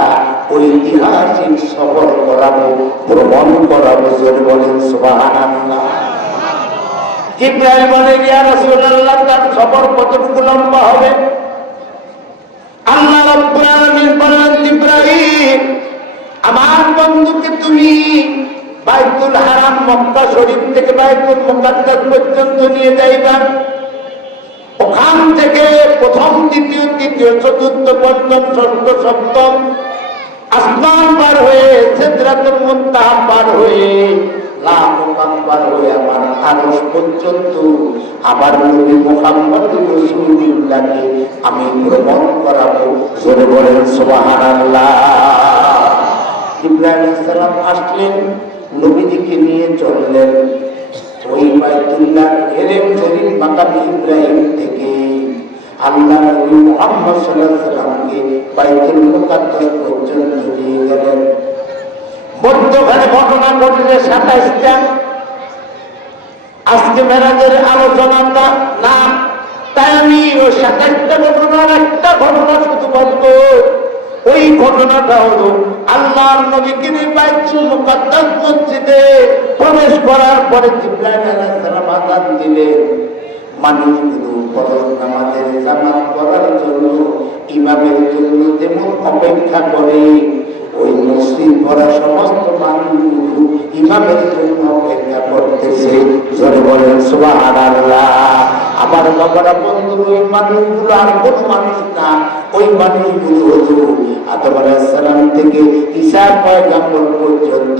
ঐতিহাসিক সফর করাবো, ভ্রমণ করাবো। জোরে বলেন সুবহানাল্লাহ। জিবরাইল বলে, ইয়া রাসূলুল্লাহ, তার সফর কতটুকু লম্বা হবে? আল্লাহ রাব্বুল আলামিন বললেন, জিবরাইল, আমার বন্ধুকে তুমি বাইতুল হারাম মক্কা শরীফ থেকে বাইতুল মুকাদ্দাস পর্যন্ত নিয়ে যাইবা। ওখান থেকে প্রথম, দ্বিতীয়, তৃতীয়, চতুর্থ, পঞ্চম, ষষ্ঠ, সপ্তম আসমান পার হয়ে, সিদরাতুল মুনতাহা পার হয়ে, লাম মুকাম পার হয়ে আমার আরশ পর্যন্ত আমার নবী মুহাম্মদ রাসূলুল্লাহকে আমি ভ্রমণ করাবো। জোরে বলেন সুবহানাল্লাহ। ইব্রাহিম আলাইহিস সালাম আসলেন, নবীজিকে নিয়ে চললেন ওই বাইতুল্লাহ হেরেম শরীফ মাকাম ইব্রাহিম থেকে আল্লাহ নবী মুহাম্মদ সাল্লাল্লাহু আলাইহি ওয়াসাল্লামকে বাইতুল মুকাদ্দাস পর্যন্ত নিয়ে গেলেন। মধ্যখানে ঘটনা ঘটেছে 27টা। আজকে মেরাজের আলোচনাটা না, তাই আমি ওই 27টা ঘটনার একটা ঘটনা শুধু বলবো। ওই ঘটনাটা হলো আল্লাহর নবীকে বাইতুল মুকাদ্দাস মসজিদে প্রবেশ করার পরে জিবরাইল আলাইহিস সালাম আযান দিলেন। মানুষগুলো ফরজ নামাজের জামাত করার জন্য ইমামের জন্য যেমন অপেক্ষা করে, ওই মসজিদ ভরা সমস্ত মানুষগুলো ইমামের জন্য অপেক্ষা করতেছে। জোরে বলেন সুবহানাল্লাহ। আমার বাবারা বন্ধুরা, ওই মানুষগুলো আর কোন মানুষ না, ওই মানুষগুলো হলো আদম আলাইহিস সালাম থেকে ঈসা পয়গম্বর পর্যন্ত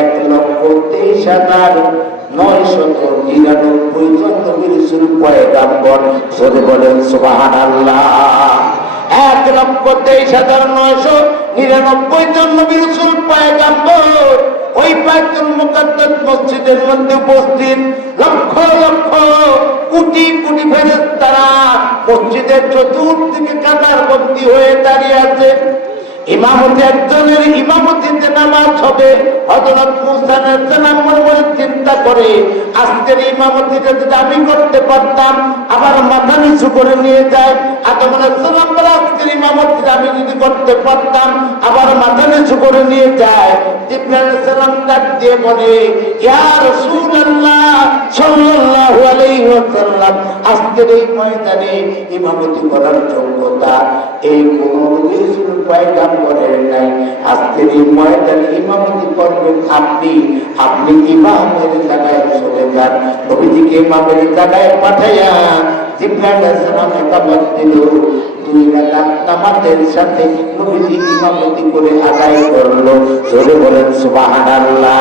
1,23,999 জন নবী রাসূল পয়গম্বর। জোরে বলেন সুবহানাল্লাহ। 1,23,999 জন নবী রাসূল পয়গম্বর ওই বাইতুল মুকাদ্দাস মসজিদের মধ্যে উপস্থিত। লক্ষ লক্ষ কোটি কোটি ফেরেশতারা মসজিদের চতুর্দিকে কাতার বন্দী হয়ে দাঁড়িয়ে আছে। ইমামতি একজনের ইমামতিতে নামাজ হবে। হযরত মুসা আলাইহিস সালাম মনে মনে চিন্তা করে, আজকের ইমামতিটা যদি আমি করতে পারতাম, আবার মাথা নিচু করে নিয়ে যায়। আদম আলাইহিস সালাম বলে, আজকের ইমামতিটা আমি যদি করতে পারতাম, আবার মাথা নিচু করে নিয়ে যায়। জিবরাইল আলাইহিস সালাম ডাক দিয়ে বলে, ইয়া রাসূলুল্লাহ সাল্লাল্লাহু আলাইহি ওয়াসাল্লাম, আজকের এই ময়দানে ইমামতি করার যোগ্যতা এই কোন নবী রাসূল পয়গম্বরের নাই। আজকের এই ময়দানে ইমামতি করবেন আপনি। আপনি ইমামের জায়গায় চলে যান। নবীজিকে ইমামের জায়গায় পাঠাইয়া জিবরাইল আলাইহিস সালাম ইকামত দিল। 2 রাকাত নামাজের সাথে নবীজি ইমামতি করে আদায় করলো। জোরে বলেন সুবহানাল্লাহ।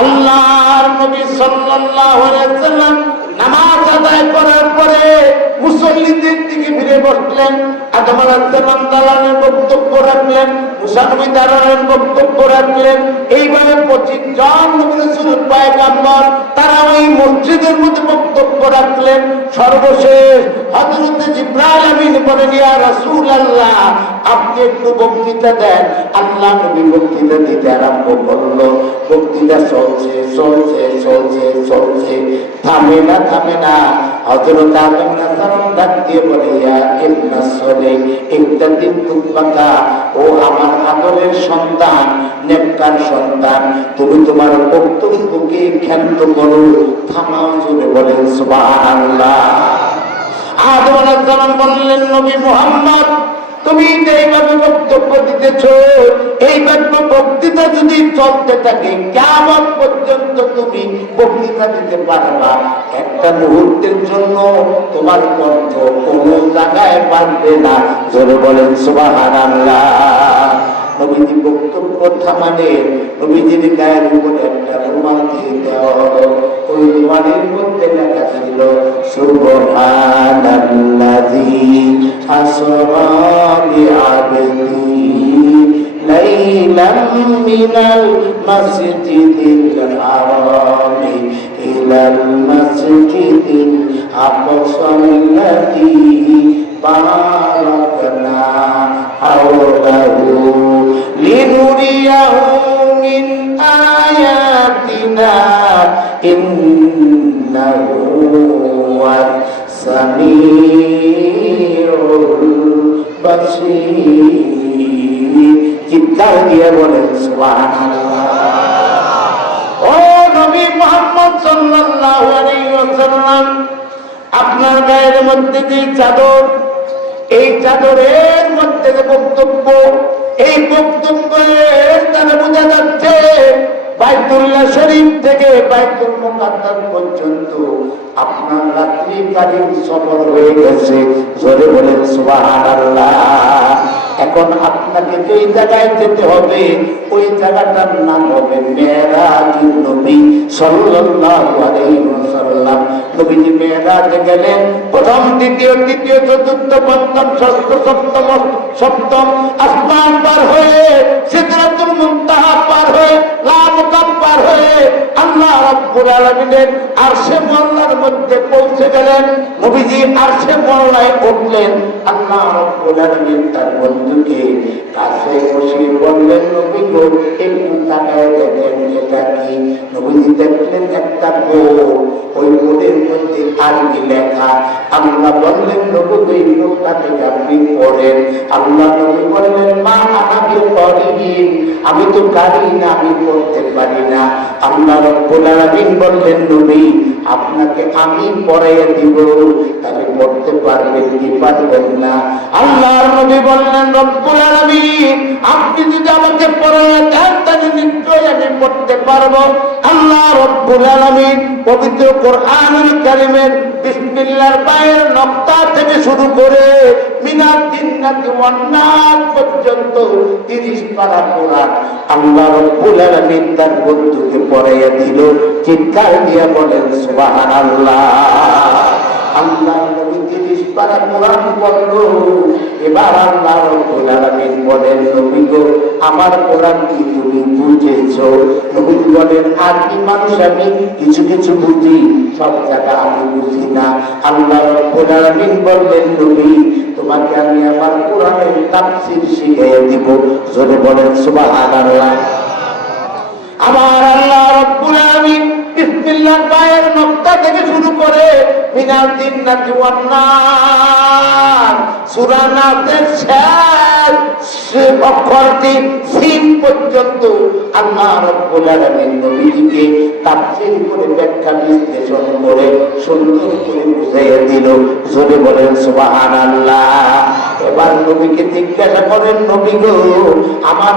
আল্লাহর নবী সাল্লাল্লাহু আলাইহি ওয়াসাল্লাম নামাজ আদায় করার পরে মুসল্লিদের দিকে ফিরে বসলেন। আদম আলাইহিস সালাম দালানের বক্তব্য রাখলেন, মুসা নবী দালানের বক্তব্য রাখলেন। এইভাবে 25 জন নবী রাসূল পয়গম্বর তারা ওই মসজিদের মধ্যে বক্তব্য রাখলেন। সর্বশেষ হযরত জিবরাইল আমিন বলেন, ইয়া রাসূলুল্লাহ, আপনি একটু বক্তৃতা দেন। আল্লাহ নবী বক্তৃতা দিতে আরম্ভ করলো। বক্তৃতা চলছে চলছে চলছে চলছে, থামে না থামে না। হযরত আদম আলাইহিস সালাম ডাক দিয়ে বলে, ইয়া ইবনা সলিহ ইবতাদিন তুবাকা, ও আমার আদরের সন্তান, নেককার সন্তান, তুমি তোমার বক্তব্যকে ক্ষান্ত করো, থামাও। জোরে বলেন সুবহানাল্লাহ। আদম আলাইহিস সালাম বললেন, নবী মুহাম্মদ, তুমি এইভাবে বক্তব্য দিতেছ, এইভাবে বক্তৃতা যদি চলতে থাকে কিয়ামত পর্যন্ত তুমি বক্তৃতা দিতে পারবা। একটা মুহূর্তের জন্য তোমার কণ্ঠ কোনো জায়গায় বাঁধবে না। জোরে বলেন সুবহানাল্লাহ। নবীজি বক্তব্য থামালেন। নবীজির গায়ের উপরে একটা রুমাল দিয়ে দেওয়া হলো। ওই রুমালের মধ্যে লেখা ছিল, সুবহানাল্লাযী আসরা বিআবদিহি লাইলাম মিনাল মাসজিদিল হারামি ইলাল মাসজিদিল আকসাল্লাযী বারাকনা হাওলাহু লিনুরিয়াহু মিন আয়াতিনা ইন্নাহু হুয়াস সামিউল বাসীর। চিৎকার দিয়ে বলেন সুবহানাল্লাহ। ও নবী মুহাম্মদ সাল্লাল্লাহু আলাইহি ওয়াসাল্লাম, আপনার গায়ের মধ্যে যে চাদর, এই চাদরের মধ্যে যে বক্তব্য, এই বক্তব্যের দ্বারা বোঝা যাচ্ছে বাইতুল্লাহ শরীফ থেকে বাইতুল মুকাদ্দাস পর্যন্ত আপনার রাত্রিকালীন সফর হয়ে গেছে। জোরে বলেন সুবহানাল্লাহ। এখন আপনাকে যেই জায়গায় যেতে হবে, ওই জায়গাটার নাম হবে মেরাজুন নবী সাল্লাল্লাহু আলাইহি ওয়াসাল্লাম। নবীজি মেরাজে গেলেন। প্রথম, দ্বিতীয়, তৃতীয়, চতুর্থ, পঞ্চম, ষষ্ঠ, সপ্তম আসমান পার হয়ে, সিদরাতুল মুনতাহা পার হয়ে, লামকাম পার হয়ে আল্লাহ রাব্বুল আলামিনের আরশে মওলার মধ্যে পৌঁছে গেলেন। নবীজি আরশে মওলায় উঠলেন। আল্লাহ রাব্বুল আলামিন তার বন্ধুকে কাছে বসিয়ে বললেন, নবী গো, একটু তাকায় দেখেন এটা কি। নবীজি দেখলেন একটা বোট। ওই বোটে বইয়ের মধ্যে আরবি লেখা। আল্লাহ বললেন নবী এই লোকটা থেকে আপনি পড়েন। আল্লাহ নবী বললেন মা আনাকে পড়িন, আমি তো পারি না, আমি পড়তে পারি না। আল্লাহ রাব্বুল আলামিন বললেন নবী আপনাকে আমি পড়াইয়া দিব, তাহলে পড়তে পারবেন কি পারবেন না? আল্লাহর নবী বললেন রব্বুল আলামিন আপনি যদি আমাকে পড়াইয়া দেন তাহলে নিশ্চয়ই আমি পড়তে পারবো। আল্লাহ রব্বুল আলামিন পবিত্র কোরআনুল কারীমের বিসমিল্লাহর পায়ের নক্তা থেকে শুরু করে মিনাত জিন্নাতি ওয়ান নাস পর্যন্ত 30 পারা কোরআন আল্লাহ রব্বুল আলামিন তার বন্ধুকে পড়াইয়া দিল। চিৎকার দিয়ে বলেন সুবহানাল্লাহ। আল্লাহ নবী 30 পারা কোরআন পড়লো। এবার আল্লাহ রাব্বুল আলামিন বলেন নবী গো আমার কোরআন কি তুমি বুঝেছো? নবী বলেন আরবি মানুষ আমি কিছু কিছু বুঝি, সব জায়গা আমি বুঝি না। আল্লাহ রাব্বুল আলামিন বললেন নবী তোমাকে আমি আমার কোরআনের তাফসীর শিখিয়ে দিব। জোরে বলেন সুবহানাল্লাহ। আবার আল্লাহ রাব্বুল আলামিন বিসমিল্লাহ পায়ের নক্তা থেকে শুরু করে মিনাল জিন্নাতি ওয়ান নাস সূরা নাসের শেষ অক্ষরটি সিন পর্যন্ত আল্লাহ রাব্বুল আলামিন নবীকে তাফসীর করে ব্যাখ্যা বিশ্লেষণ করে সুন্দর করে বুঝিয়ে দিল। জোরে বলেন সুবহানাল্লাহ। এবার নবীকে জিজ্ঞাসা করেন নবী গো আমার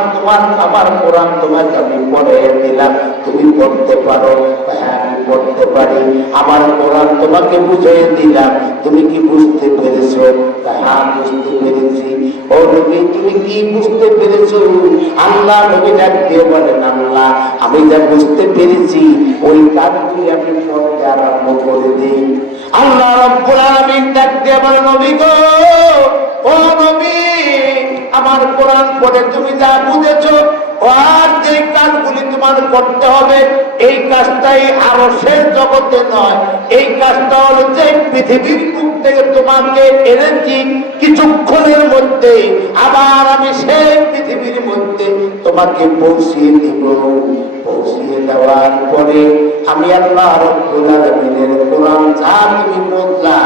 কোরআন তোমাকে আমি পড়িয়ে দিলাম, তুমি পড়তে পারো? হ্যাঁ আমি পড়তে পারি। আমার কোরআন তোমাকে বুঝিয়ে দিলাম, তুমি কি বুঝতে পেরেছো? হ্যাঁ বুঝতে পেরেছি। ও নবী তুমি কি বুঝতে পেরেছো? আল্লাহ নবী ডাক দিয়ে বলেন আল্লাহ আমি যা বুঝতে পেরেছি ওই কাজগুলি আমি পড়তে আরম্ভ করে দিই। আল্লাহ রাব্বুল আলামিন ডাক দিয়ে বলেন নবী গো ও নবী আমার কোরআন পড়ে তুমি যা বুঝেছো আর যে কাজগুলি তোমার করতে হবে এই কাজটাই আরশের জগতে নয়, এই কাজটা হলো যে পৃথিবীর বুক থেকে তোমাকে এনেছি কিছুক্ষণের মধ্যে, আবার আমি সেই পৃথিবীর মধ্যে তোমাকে পৌঁছিয়ে দিব। পৌঁছিয়ে দেওয়ার পরে আমি আল্লাহ রাব্বুল আলামিনের কোরআন যা তুমি বুঝলা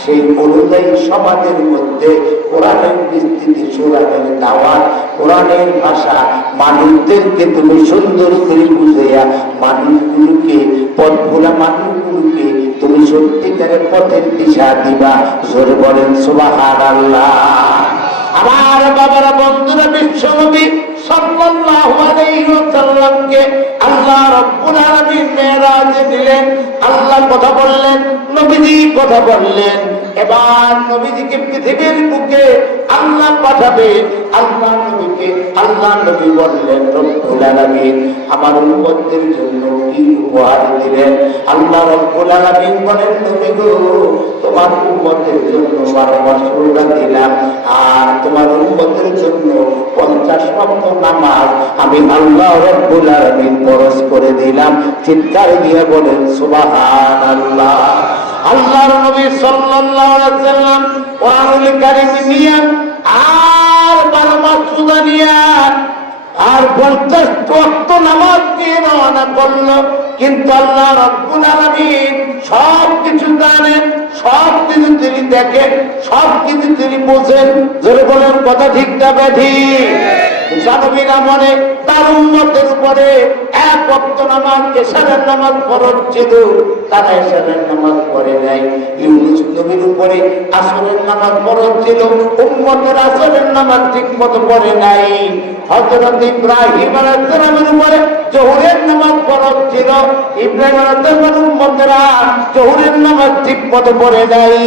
সেই অনুযায়ী সমাজের মধ্যে কোরআনের বিস্তৃতি, কোরআনের দাওয়াত, কোরআনের ভাষা মানুষদেরকে তুমি সুন্দর করে বুঝাইয়া মানুষগুলোকে পথভোলা মানুষগুলোকে তুমি সত্যিকারের পথের দিশা দিবা। জোরে বলেন সুবহানাল্লাহ। আমার বাবারা বন্ধুরা বিশ্বনবী সাল্লাল্লাহু আলাইহি ওয়াসাল্লামকে আল্লাহ রাব্বুল আলামিন মেরাজে নিলেন। আল্লাহ কথা বললেন, নবীজি কথা বললেন। এবার নবীজিকে পৃথিবীর বুকে আল্লাহ পাঠাবেন। আল্লাহ নবী বললেন রব্বুল আলামিন আমার উম্মতদের জন্য কি উপহার দিলেন? আল্লাহ রব্বুল আলামিন বলেন নবী গো তোমার উম্মতের জন্য 12 মাস রোজা দিলাম, আর তোমার উম্মতের জন্য 50 ওয়াক্ত নামাজ আমি আল্লাহ রব্বুল আলামিন ফরজ করে দিলাম। চিৎকার দিয়ে বলেন সুবহানাল্লাহ। আল্লাহর নবী সাল্লাল্লাহু আলাইহি ওয়াসাল্লাম কোরআনুল কারীম নিয়ে আর 12 মাস রোজা নিয়ে আর 50 ওয়াক্ত নামাজ নিয়ে রওনা করলো। কিন্তু আল্লাহ রাব্বুল আলামিন সব কিছু জানেন, সব কিছু তিনি দেখেন, সব কিছু তিনি বোঝেন। জোরে বলেন কথা ঠিক না বেঠিক? মুসা নবীর আমলে তার উম্মতের উপরে 1 ওয়াক্ত নামাজ এশারের নামাজ ফরজ ছিল, তারা এশারের নামাজ পড়ে নাই। ইউনূস নবীর উপরে আসরের নামাজ ফরজ ছিল, উম্মতের আসরের নামাজ ঠিক মতো পড়ে নাই। হযরত ইব্রাহিম আলাইহিস সালামের উপরে জোহরের নামাজ ফরজ ছিল, ইব্রাহিম আলাইহিস সালামের উম্মতেরা জোহরের নামাজ ঠিক মতো পড়ে নাই।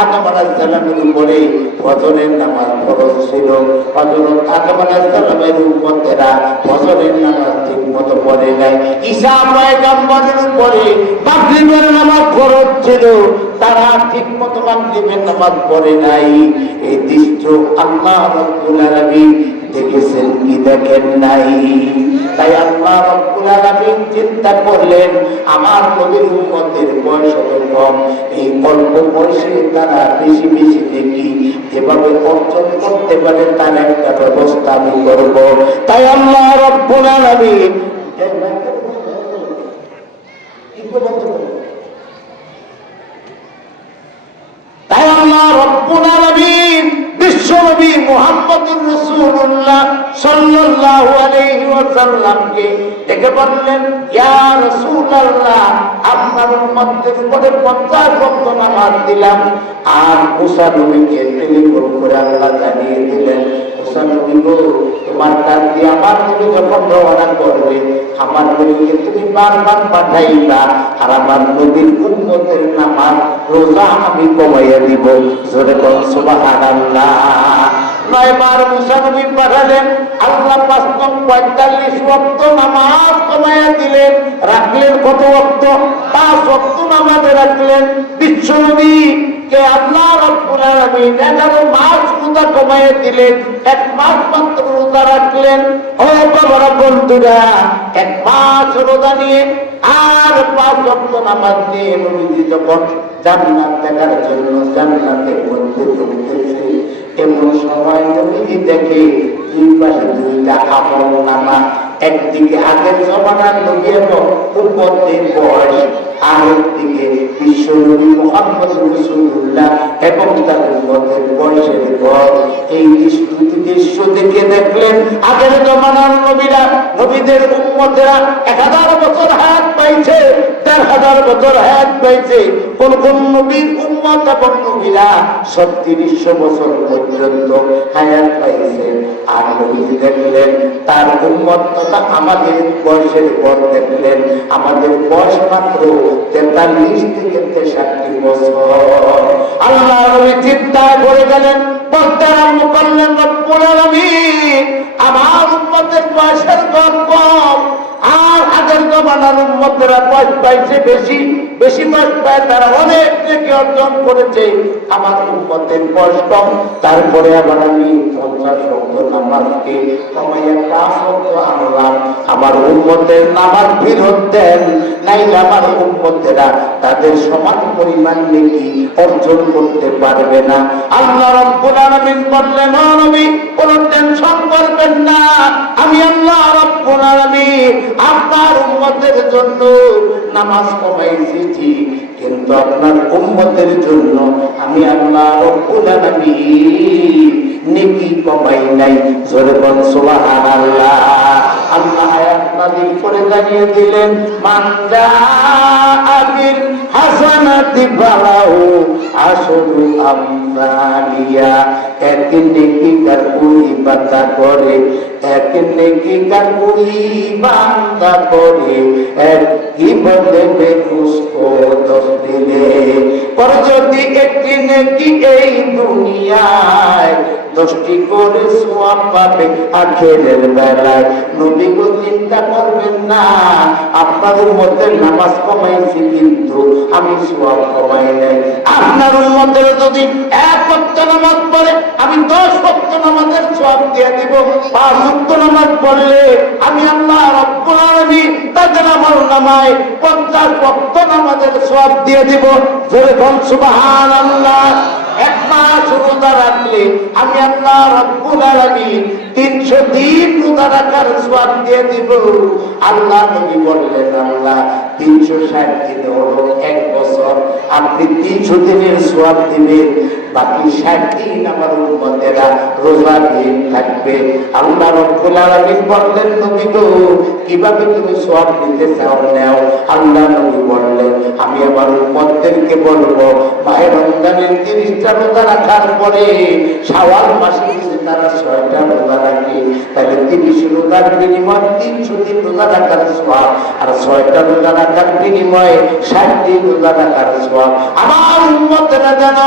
আদম আলাইহিস সালামের উপরে ফজরের নামাজ ফরজ ছিল, হযরত আদম আলাইহিস সালামের উম্মতেরা ফজরের নামাজ ঠিক মতো পড়ে নাই। ঈসা পয়গম্বরের উপরে মাগরিবের নামাজ ফরজ ছিল, তারা ঠিক মতো মাগরিবের নামাজ পড়ে নাই। এই দৃশ্য আল্লাহ রাব্বুল আলামিন দেখেছেন কি দেখেন নাই? তাই আল্লাহ রাব্বুল আলামিন চিন্তা করলেন আমার নবীর উম্মতের বয়স কম, এই অল্প বয়সে তারা বেশি বেশি দেখি যেভাবে অর্জন করতে পারে তার একটা ব্যবস্থা আমি করব। তাই আল্লাহ রাব্বুল আলামিন মুহাম্মদুর রাসূলুল্লাহ সাল্লাল্লাহু আলাইহি ওয়াসাল্লামকে ডেকে বললেন, ইয়া রাসূলুল্লাহ, আপনার উম্মতদের উপরে 50 ওয়াক্ত নামাজ দিলাম। আর মুসা নবীকে টেলিফোন করে আল্লাহ জানিয়ে দিলেন, মুসা নবী গো, তোমার কাছ দিয়ে আমার নবী যখন রওনা করবে, আমার নবীকে তুমি বারবার পাঠাইবা, আর আমার নবীর উম্মতের নামাজ রোজা আমি কমাইয়া দিব। জোরে বল সুবহানাল্লাহ। 9 বার মুসা নবী পাঠালেন, আল্লাহ 45 ওয়াক্ত নামাজ কমাইয়া দিলেন। রাখলেন কত ওয়াক্ত? 5 ওয়াক্ত নামাজ রাখলেন। বিশ্ব নবী কে আল্লাহ রাব্বুল আলামিন 11 মাস রোজা কমাইয়া দিলেন, 1 মাস মাত্র রোজা রাখলেন। ও বাবারা, বন্ধুরা, 1 মাস রোজা নিয়ে আর 5 ওয়াক্ত নামাজ নিয়ে নবীজি যখন জান্নাত দেখার জন্য জান্নাতের মধ্যে ঢুকতেছে, এমন সময় নবীজি দেখে দুই পাশে 2টা আমলনামা। একদিকে আগের জমানার নবী এবং উম্মতের বয়স, আর একদিকে বিশ্ব নবী মুহাম্মদ রাসূলুল্লাহ এবং তার উম্মতের বয়সের গড়। এই দুটি দৃশ্য দেখে দেখলেন আগের জমানার নবীরা, নবীদের উম্মতেরা 1000 বছর হায়াত পাইছে, 1000 বছর হায়াত পাইছে। কোন কোন নবীর উম্মত এবং নবীরা 3700 বছর পর্যন্ত হায়াত পাইছে। আর নবীজি দেখলেন তার উম্মত তথা আমাদের বয়সের পর দেখলেন আমাদের বয়স মাত্র 43 থেকে 63 বছর। আল্লাহ নবী চিন্তায় পড়ে গেলেন, বলতে আরম্ভ করলেন, রব্বুল আলামিন, আমার উম্মতের বয়সের কম কম, আর আগের জমানার উম্মতেরা বয়স পাইছে বেশি, বেশি বয়স পায় তারা অনেক নেকি অর্জন করেছে, আমার উম্মতের বয়স কম। তারপরে আবার আমি 50 ওয়াক্ত নামাজকে কমাইয়া 5 ওয়াক্ত আনলাম। আমার উম্মতের নামাজ ফেরত দেন, নাইলে আমার উম্মতেরা তাদের সমান পরিমাণ নেকি অর্জন করতে পারবে না। আল্লাহ রাব্বুল আলামিন বললেন, ও নবী, কোনো টেনশন করবেন না, আমি আল্লাহ রাব্বুল আলামিন আপনার উম্মতের জন্য নামাজ কমাইছি ঠিক, কিন্তু আপনার উম্মতের জন্য আমি আল্লাহ রাব্বুল আলামিন নেকি কমাই নাই। জোরে বল সুবহানাল্লাহ। আল্লাহ আয়াত নাযিল করে জানিয়ে দিলেন, মান জাআ বিল হাসানাতি ফালাহু আশরু আমসালিহা। এক নেকি কার কুলি বান্দা করে, এক নেকি কার কুলি বান্দা করে, এক কি বদলে উসকো 10 দিলে। পর যদি একটি নেকি এই দুনিয়ায় 10টি করে সওয়াব পাবে আখিরের বেলায়। নবী গো, চিন্তা করবেন না, আপনার উম্মতের নামাজ কমাইছি কিন্তু আমি সওয়াব কমাই নাই। আপনার উম্মতের যদি 1 ওয়াক্ত নামাজ পড়ে আমি 10 ওয়াক্ত নামাজের সওয়াব দিয়ে দিব। 5 ওয়াক্ত নামাজ পড়লে আমি আল্লাহ রাব্বুল আলামিন তাদের আমলনামায় 50 ওয়াক্ত নামাজের সওয়াব দিয়ে দিব। জোরে বল সুবহানাল্লাহ। 1 মাস রোজা রাখলে আমি আল্লাহ রাব্বুল আলামিন 300 দিন রোজা রাখার সওয়াব দিয়ে দিব। আল্লাহ নবী বললেন, আল্লাহ 360 দিন হলো 1 বছর, আপনি 300 দিনের সওয়াব দিবেন, বাকি 60 দিন আমার উম্মতেরা রোজা দিয়ে থাকবে। আল্লাহ রাব্বুল আলামিন বললেন, নবী গো, কিভাবে তুমি সওয়াব নিতে চাও নাও। আল্লাহ নবী বললেন, আমি আমার উম্মতদেরকে বলবো, মাহে রমজানের 30টা রোজা রাখার পরে শাওয়াল মাসে যদি তারা 6টা রোজা রাখে, তাহলে 30 রোজার বিনিময়ে 300 দিন রোজা রাখার সওয়াব, আর 6টা রোজা রাখার বিনিময়ে 60 দিন রোজা রাখার সওয়াব। আমার উম্মতেরা যেন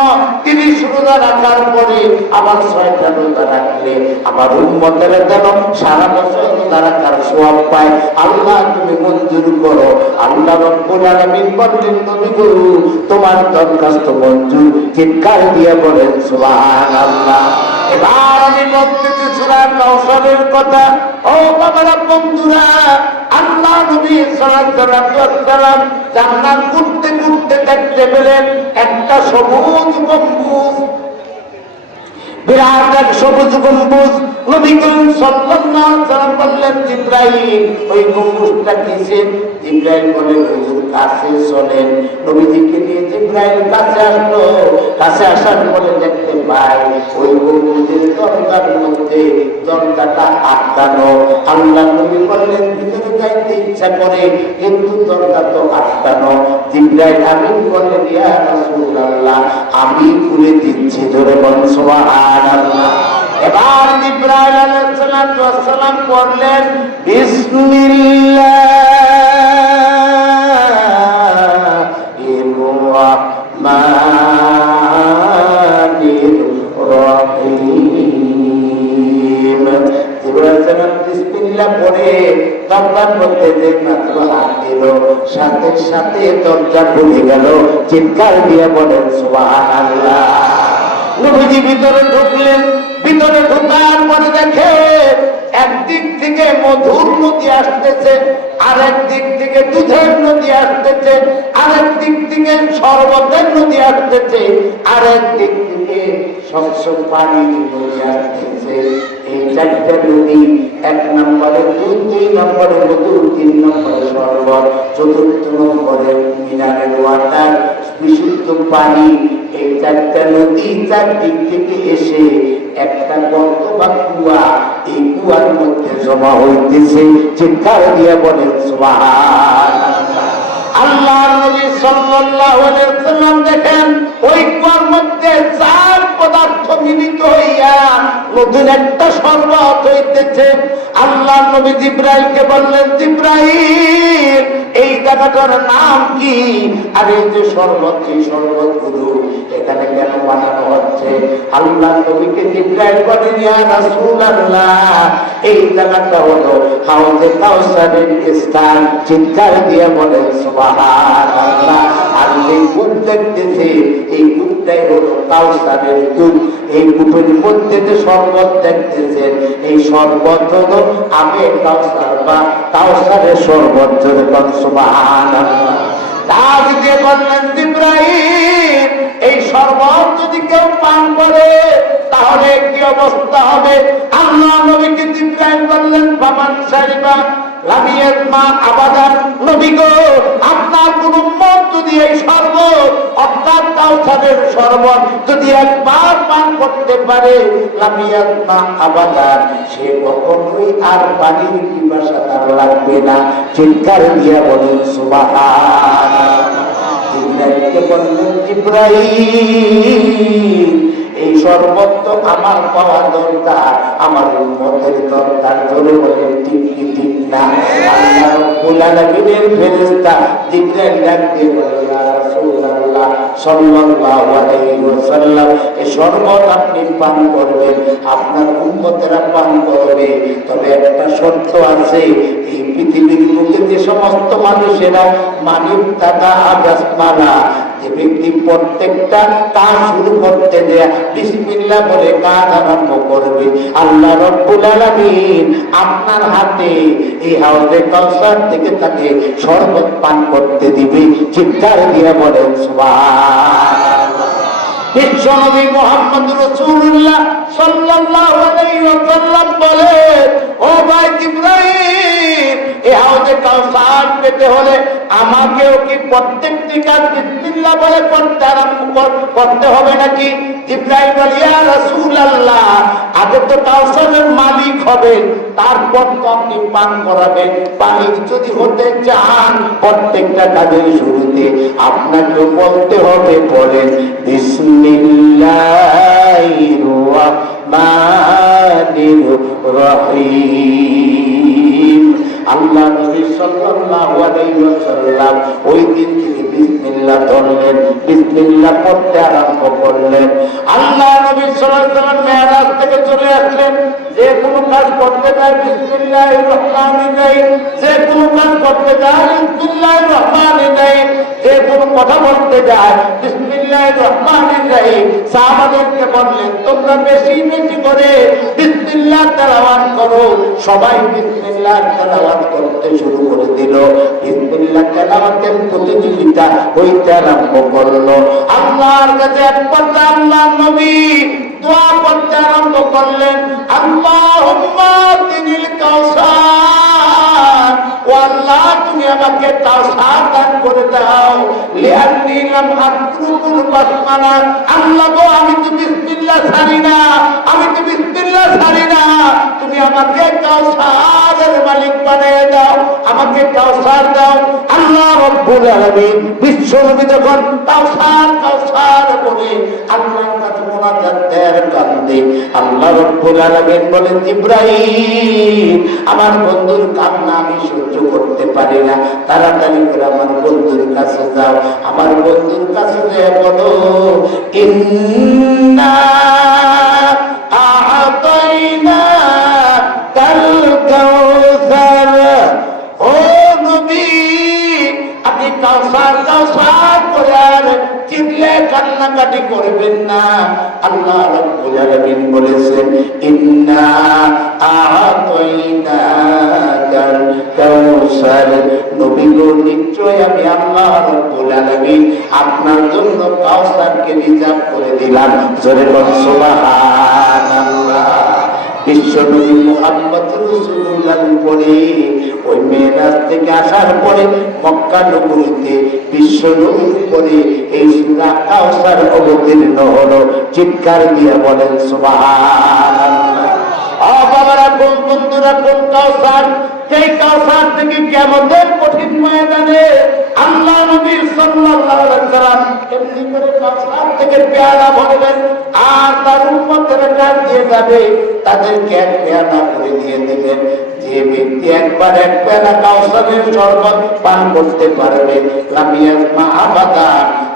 30 রোজা রাখার পরে আবার 6টা রোজা রাখলে আমার উম্মতেরা যেন সারা বছর রোজা রাখার সওয়াব পায়। আল্লাহ তুমি মঞ্জুর করো। আল্লাহ রাব্বুল আলামিন বললেন, নবী গো, তোমার দরখাস্ত মঞ্জুর। চিৎকার দিয়ে বলেন সুবহানাল্লাহ। এবার আমি বলতেছি সূরা কাউসারের কথা। ও বাবারা, বন্ধুরা, আল্লাহ নবী সাল্লাল্লাহু আলাইহি ওয়াসাল্লাম জান্নাত ঘুরতে ঘুরতে দেখতে পেলেন একটা সবুজ গম্বুজ। বিরাট এক সবুজ গম্বুজ। নবী করিম সাল্লাল্লাহু আলাইহি ওয়াসাল্লাম বললেন, জিবরাইল ওই গম্বুজটা কিসের? জিবরাইল বলেন, হুজুর কাছে চলেন। নবীজিকে নিয়ে জিবরাইল কাছে আসলো। কাছে আসার পরে দেখতে পাই ওই গম্বুজের দরজার মধ্যে দরজাটা আটকানো। আল্লাহ নবী বললেন, ভিতরে যাইতে ইচ্ছা করে কিন্তু দরজা তো আটকানো। জিবরাইল আমিন বললেন, ইয়া রাসূলুল্লাহ আমি খুলে দিচ্ছি। ধরে বলেন সুবহানাল্লাহ। এবার জিবরাইল আলাইহিস সালাতু ওয়াস সালাম পড়লেন, বিসমিল্লাহির রাহমানির রহিম। জিবরাইল সালাম বিসমিল্লাহ পড়ে দরজার মধ্যে যে মাত্র হাত দিল, সাথে সাথে দরজা খুলে গেল। চিৎকার দিয়ে বলেন সুবহানাল্লাহ। নবীজি ভিতরে ঢুকলেন। ভিতরে ঢোকার পরে দেখে একদিক থেকে মধুর নদী আসতেছে, আরেক দিক থেকে দুধের নদী আসতেছে, আরেক দিক থেকে শরবতের নদী আসতেছে, আরেক দিক থেকে স্বচ্ছ পানির নদী আসতেছে। এই চারটা নদী, এক নম্বরে দুধ, দুই নম্বরে মধু, তিন নম্বরে শরবত, চতুর্থ নম্বরে মিনারেল ওয়াটার, বিশুদ্ধ পানি। এই চারটা নদী চারদিক থেকে এসে একটা গর্ত বা কুয়া, এই কুয়ার মধ্যে জমা হইতেছে। চিৎকার দিয়ে বলেন সুবহানাল্লাহ। আল্লাহর নবী সাল্লাল্লাহু আলাইহি ওয়াসাল্লাম দেখেন ওই কুয়ার মধ্যে চার পদার্থ মিলিত হইয়া নতুন একটা শরবত হইতেছে। আল্লাহর নবী জিবরাইলকে বললেন, জিবরাইল এই জায়গাটার নাম কি? আর এই যে শরবত, এই শরবতগুলো এখানে কেন বানানো হচ্ছে? আল্লাহর নবীকে জিবরাইল বলেন, ইয়া রাসূলুল্লাহ এই জায়গাটা হলো হাউজে কাউসারের স্থান। চিৎকার দিয়ে বলেন সুবহানাল্লাহ। আর যে কূপ দেখতেছে এই কূপটাই হলো কাউসারের কূপ। এই কূপের মধ্যে যে শরবত দেখতেছেন এই শরবত হলো আবে কাউসার বা কাউসারের শরবত। জোরে বলেন সুবহানাল্লাহ। ডাক দিয়ে বললেন, জিবরাইল এই শরবত যদি কেউ পান করে তাহলে কি অবস্থা হবে? আল্লাহ নবীকে জিবরাইল বললেন, ফামান শারিবা লাম ইয়াজমা আবাদান। নবী গো আপনার কোন উম্মত যদি এই শরবত অর্থাৎ কাউসারের শরবত যদি একবার পান করতে পারে, লাম ইয়াজমা আবাদান, সে কখনোই আর পানির পিপাসা তার লাগবে না। চিৎকার দিয়ে বলেন সুবহানাল্লাহ। জিবরাইলকে বললেন, জিবরাইল এই শরবত তো আমার পাওয়া দরকার, আমার উম্মতের দরকার। জোরে বলেন ঠিক কি ঠিক না? আল্লাহ রাব্বুল আলামিনের ফেরেশতা জিবরাইল ডাক দিয়ে বলে, ইয়া রাসূলুল্লাহ সাল্লাল্লাহু আলাইহি ওয়াসাল্লাম এই শরবত আপনি পান করবেন, আপনার উম্মতেরা পান করবে। তবে একটা শর্ত আছে, এই পৃথিবীর বুকে যে সমস্ত মানুষেরা মানিব দাদা আগাসমালা যে ব্যক্তি প্রত্যেকটা কাজ শুরু করতে দেয়া বিসমিল্লাহ বলে কাজ আরম্ভ করবে, আল্লাহ রাব্বুল আলামিন আপনার হাতে এই হাউজে কাউসার থেকে তাকে শরবত পান করতে দিবে। চিৎকার দিয়ে বলেন সুবহানাল্লাহ। বিশ্বনবী মুহাম্মদ রাসূলুল্লাহ সাল্লাল্লাহু আলাইহি ওয়াসাল্লাম বলেন, ও ভাই জিবরাইল এই হাউজে কাউসার পেতে হলে আমাকেও কি প্রত্যেকটি কাজ বিসমিল্লাহ বলে করতে হবে নাকি? জিবরাইল বলে, ইয়া রাসূলুল্লাহ আগে তো কাউসারের মালিক হবেন, তারপর তো আপনি পান করাবেন। পানি যদি হতে চান প্রত্যেকটা কাজের শুরুতে আপনাকে বলতে হবে, বলেন বিসমিল্লাহির রাহমানির রহিম। আল্লাহ নবী সাল্লাল্লাহু আলাইহি ওয়াসাল্লাম ওই দিন থেকে বিসমিল্লাহ ধরলেন, বিসমিল্লাহ পড়তে আরম্ভ করলেন। আল্লাহ নবী সাল্লাল্লাহু আলাইহি ওয়াসাল্লাম মেরাজ থেকে চলে আসলেন। যে কোনো কাজ করতে যায় বিসমিল্লাহির রহমানির রহিম, যে কোনো কাজ করতে যায় বিসমিল্লাহির রহমানির রহিম, যে কোনো কথা বলতে যায় বিসমিল্লাহির রহমানির রহিম। সাহাবাদেরকে বললেন, তোমরা বেশি বেশি করে বিসমিল্লাহ তেলাওয়াত করো। সবাই বিসমিল্লাহ তেলাওয়াত করতে শুরু করে দিল। বিসমিল্লাহ তেলাওয়াতের প্রতিযোগিতা হইতে আরম্ভ করলো। আল্লাহর কাছে এক পর্যায়ে আল্লাহর নবী দোয়া করতে আরম্ভ করলেন, আল্লাহুম্মা তিনিল কাউসার, ও আল্লাহ তুমি আমাকে কাউসার দান করে দাও। লিআন্নী লাম আতরুকুল বাসমালা, আল্লাহ গো আমি তো বিসমিল্লাহ ছাড়ি না, আমি তো বিসমিল্লাহ ছাড়ি না, তুমি আমাকে কাউসারের মালিক বানিয়ে দাও, আমাকে কাউসার দাও। আল্লাহ রাব্বুল আলামিন বিশ্ব নবী যখন কাউসার কাউসার বলে আল্লাহর কাছে মোনাজাত দেয় কান্দে, আল্লাহ রাব্বুল আলামিন বলেন, জিবরাইল আমার বন্ধুর কান্না আমি সহ্য করতে পারি না, তাড়াতাড়ি করে আমার বন্ধুর কাছে যাও, আমার বন্ধুর কাছে যেয়ে বলো, ইন্না আ'তাইনা কাল কাউসার, ও নবী আপনি কাউসার কাউসার করে আর চিল্লে কান্নাকাটি করবেন না। আল্লাহ রাব্বুল আলামিন বলেছেন, ইন্না আ'তাইনাকাল কাউসার, নবী গো নিশ্চয় আমি আল্লাহ রাব্বুল আলামিন আপনার জন্য কাউসারকে রিজার্ভ করে দিলাম। জোরে বলুন সুবহানাল্লাহ। বিশ্বনবী মুহাম্মদ রাসূলুল্লাহর উপরে ওই মেরাজ থেকে আসার পরে মক্কা নগরীতে বিশ্বনবীর উপরে এই সূরা কাউসার অবতীর্ণ হলো। চিৎকার দিয়ে বলেন সুবহানাল্লাহ। বাবারা, কোন বন্ধুরা, কোন কাউসার? সেই কাউসার থেকে কিয়ামতের কঠিন ময়দানে আল্লাহ নবী সাল্লাল্লাহু আলাইহি ওয়াসাল্লাম এমনি করে কাউসার থেকে পেয়ালা ভরবেন, আর তার উম্মতের কাছ দিয়ে যাবে, তাদেরকে এক পেয়ালা করে দিয়ে দেবেন। যে ব্যক্তি একবার এক পেয়ালা কাউসারের শরবত পান করতে পারবে, লামিয়াসমা আবাদা,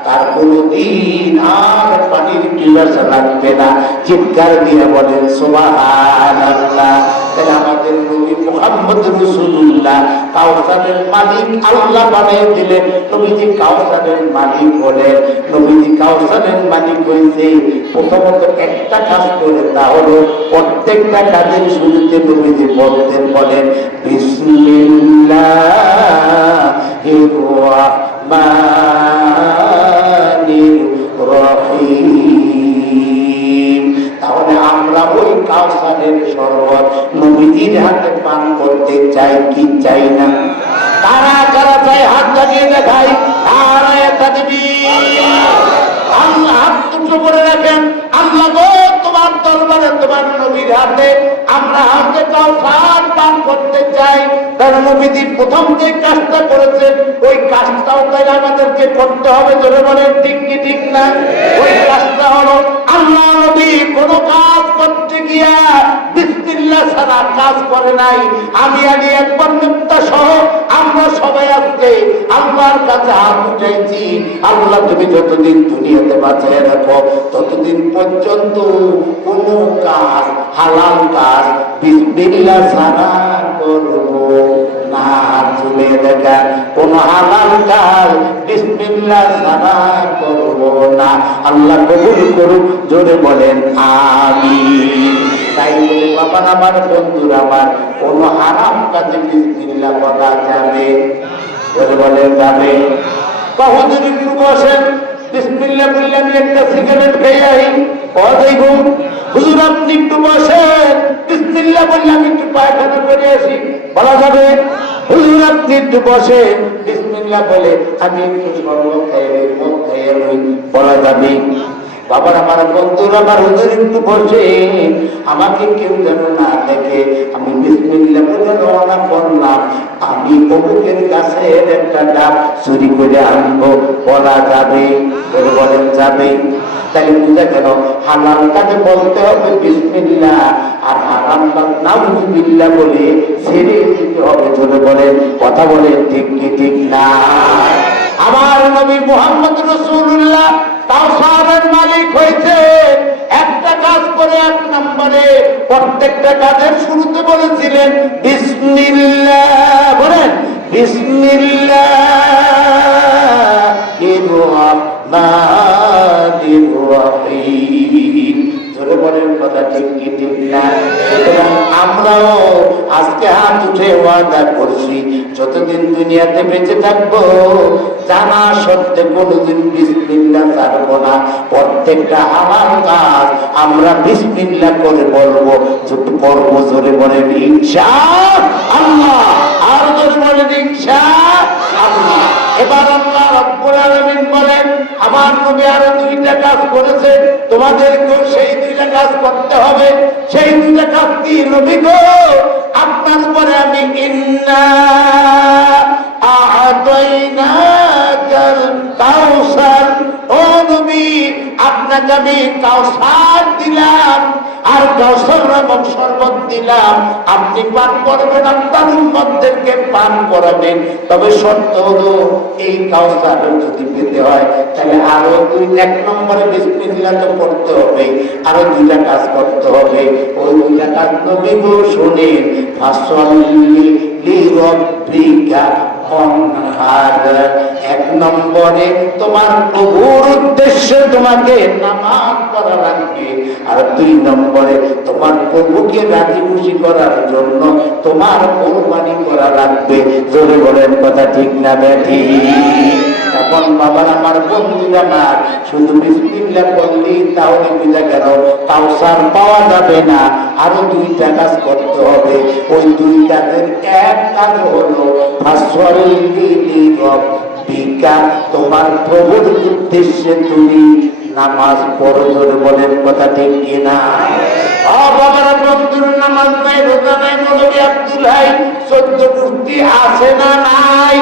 তার কোনদিন আর পানির পিপাসা লাগবে না। চিৎকার দিয়ে বলেন সুবহানাল্লাহ। তাহলে আমাদের নবী মুহাম্মদ রাসূলুল্লাহ কাউসারের মালিক আল্লাহ বানিয়ে দিলেন। নবীজি কাউসারের মালিক হলেন। নবীজি কাউসারের মালিক হয়েছে প্রথমত একটা কাজ করে, তা হলো প্রত্যেকটা কাজের শুরুতে নবীজি বলতেন, বলেন বিসমিল্লাহির রাহমানির রহিম। তাহলে আমরা ওই কাউসারের শরবত নবীজির হাতে পান করতে চাই কি চাই না? কারা কারা চাই হাত লাগিয়ে দেখাই। নারায়ে তাকবীর। আল্লাহ হাত দুটো করে রাখেন। আল্লাহ গো তোমার দরবারে তোমার নবীর হাতে আমরা হাতে কাউসার পান করতে চাই। কারণ নবীজি প্রথম যে কাজটা করেছেন ওই কাজটাও তাই আমাদেরকে করতে হবে। জোরে বলেন ঠিক কি ঠিক না? ওই কাজটা হলো আল্লাহ নবী কোন কাজ করতে গিয়া বিসমিল্লাহ ছাড়া কাজ করে নাই। আমি একবার মুক্তা সহ আমরা সবাই আজকে আল্লাহর কাছে হাত উঠাইছি, আল্লাহ তুমি যতদিন দুনিয়াতে বাঁচিয়ে রাখো ততদিন পর্যন্ত কোন কাজ, হালাল কাজ বিসমিল্লাহ ছাড়া করবো না। চলে দেখা কোন হালাল কাজ বিসমিল্লাহ ছাড়া করবো না। আল্লাহ কবুল করুক। জোরে বলেন আমিন। তাই বলে বাবা আমার, বন্ধুরা আমার, কোন হারাম কাজে বিসমিল্লাহ বলা যাবে? জোরে বলেন যাবে? হুজুর একটু বসেন, বিসমিল্লাহ বললে আমি একটা সিগারেট খেয়ে আই। দেখুন হুজুর আপনি একটু বসেন, বিসমিল্লাহ বললে আমি একটু পায়খানা করে আসি, বলা যাবে? হুজুর আপনি একটু বসেন, বিসমিল্লাহ বলে আমি একটু শরবত খেয়ে মদ খেয়ে লই, বলা যাবে? বাবার আমার, বন্ধুরা আমার, হুজুর একটু বসে, আমাকে কেউ যেন না দেখে আমি বিসমিল্লাহ বলে রওনা করলাম, আমি অমুকের গাছের একটা ডাব চুরি করে আনবো, বলা যাবে? বলেন যাবে? তাই বুঝা গেল হালাল কাজে বলতে হবে বিসমিল্লাহ, আর হারাম কাজ নাউযুবিল্লাহ বলে ছেড়ে দিতে হবে। জোরে বলেন, কথা বলেন ঠিক কি ঠিক না? আমার নবী মুহাম্মদ রাসূলুল্লাহ কাউসারের মালিক হয়েছে একটা কাজ করে। এক নম্বরে প্রত্যেকটা কাজের শুরুতে বলেছিলেন বিসমিল্লাহ। বলেন বিসমিল্লাহির রাহমানির রহিম। জোরে বলেন কথা ঠিক কি ঠিক না? সুতরাং আমরাও আজকে হাত উঠে ওয়াদা করছি যতদিন দুনিয়াতে বেঁচে থাকবো জানা সত্ত্বে কোনোদিন বিসমিল্লাহ ছাড়বো না। প্রত্যেকটা হালাল কাজ আমরা বিসমিল্লাহ করে বলবো, করবো। জোরে বলেন ইনশাআল্লাহ, আর জোরে বলেন ইনশাআল্লাহ। এবার আল্লাহ রাব্বুল আলামিন বলেন, আমার নবী আরো দুইটা কাজ করেছেন, তোমাদেরকেও সেই দুইটা কাজ করতে হবে। সেই দুইটা কাজ কি নবী গো? আপনার উপরে আমি ইন্না আ'তাইনাকাল কাউসার, ও নবী আপনাকে আমি কাউসার দিলাম, আর কাউসার নামক শরবত দিলাম। আপনি পান করবেন, আপনার উম্মতদেরকে পান করাবেন। তবে শর্ত হলো এই কাউসার যদি পেতে হয় তাহলে আরো এক নম্বরে বিসমিল্লাহ তো পড়তে হবে, আরো দুইটা কাজ করতে হবে। ওই দুইটা কাজ নবী গো শুনেন, ফাসল্লি লিরাব্বিকা ওয়ানহার। এক নম্বরে তোমার প্রভুর উদ্দেশ্যে তোমাকে নামাজ পড়া লাগবে, আর দুই নম্বরে তোমার প্রভুকে রাজি খুশি করার জন্য তোমার কোরবানি করা লাগবে। জোরে বলেন কথা ঠিক না বেঠি? এখন বাবার আমার বন্ধুরা না, শুধু বিসমিল্লাহ বললেই তাহলে বুঝা গেল কাউসার পাওয়া যাবে না, আরো দুইটা কাজ করতে হবে। ওই দুই কাজের এক কাজ হলো ফাসল্লি লিরাব্বিকা, তোমার প্রভুর উদ্দেশ্যে তুমি নামাজ পড়ো। জোরে বলেন কথা ঠিক কিনা? বাবারা বন্ধুর নামাজ নাই, রোজা নাই, মৌলভী আব্দুল হাই 14 মূর্তি আছে না নাই?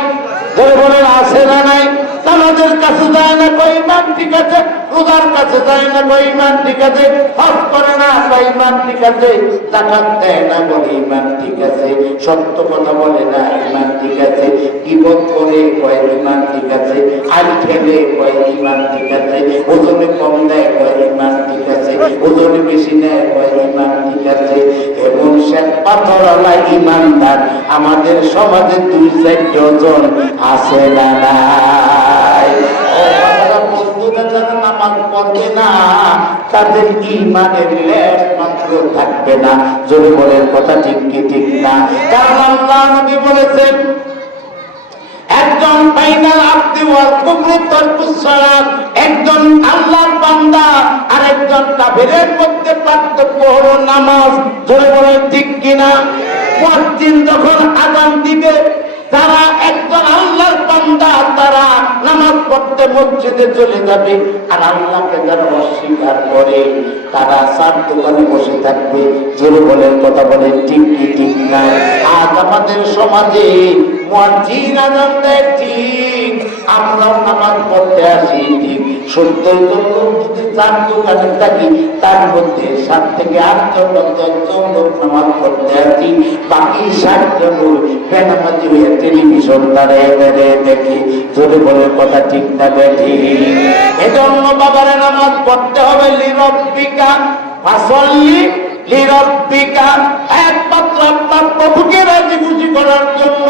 জোরে বলেন আছে না নাই? নামাজের কাছে যায় না কই ইমান ঠিক আছে, রোজার কাছে যায় না কই ইমান ঠিক আছে, হজ করে না কই ইমান ঠিক আছে, যাকাত দেয় না বলে ইমান ঠিক আছে, সত্য কথা বলে না ইমান ঠিক আছে, গীবত করে কয় ইমান ঠিক আছে, আল খেলে কয় ইমান ঠিক আছে, ওজনে কম দেয় কয় ইমান ঠিক আছে, ওজনে বেশি নেয় কয় ইমান ঠিক আছে। এমন শেখ পাথরওয়ালা ইমানদার আমাদের সমাজে 2-4 জন আছে না নাই? বন্ধুরা যারা নামাজ পড়বে না তাদের ঈমানের লেশ মাত্র থাকবে না। জোরে বলেন কথা ঠিক কি ঠিক না? কারণ আল্লাহ নবী বলেছেন, একজন ফাইনাল আব্দি ওয়াল কুফরু তারকুস সালাত, একজন আল্লাহর বান্দা আর একজন কাফিরের মধ্যে পার্থক্য হলো নামাজ। জোরে বলেন ঠিক কিনা? মুয়াজ্জিন যখন আযান দিবে, তারা একজন আল্লাহর বান্দা, তারা নামাজ পড়তে মসজিদে চলে যাবে, আর আল্লাহকে যারা অস্বীকার করে তারা চার দোকানে বসে থাকবে। জোরে বলেন কথা বলেন ঠিক কি ঠিক না? আজ আমাদের সমাজে মুয়াজ্জিন আযান দেয় ঠিক, আমরাও নামাজ পড়তে আসি ঠিক, 70 জন লোক যদি চার দোকানে থাকি তার মধ্যে 7 থেকে 8 জন লোক নামাজ পড়তে আসি, বাকি 60 জন বেনামাজি হয়ে টেলিভিশন দাঁড়িয়ে দেখি। জোরে বলে কথা ঠিক না বেঠি? এজন্য বাবারে নামাজ পড়তে হবে লিরাব্বিকা ফাসল্লি লিরাব্বিকা, একমাত্র আপনার প্রভুকে রাজি খুশি করার জন্য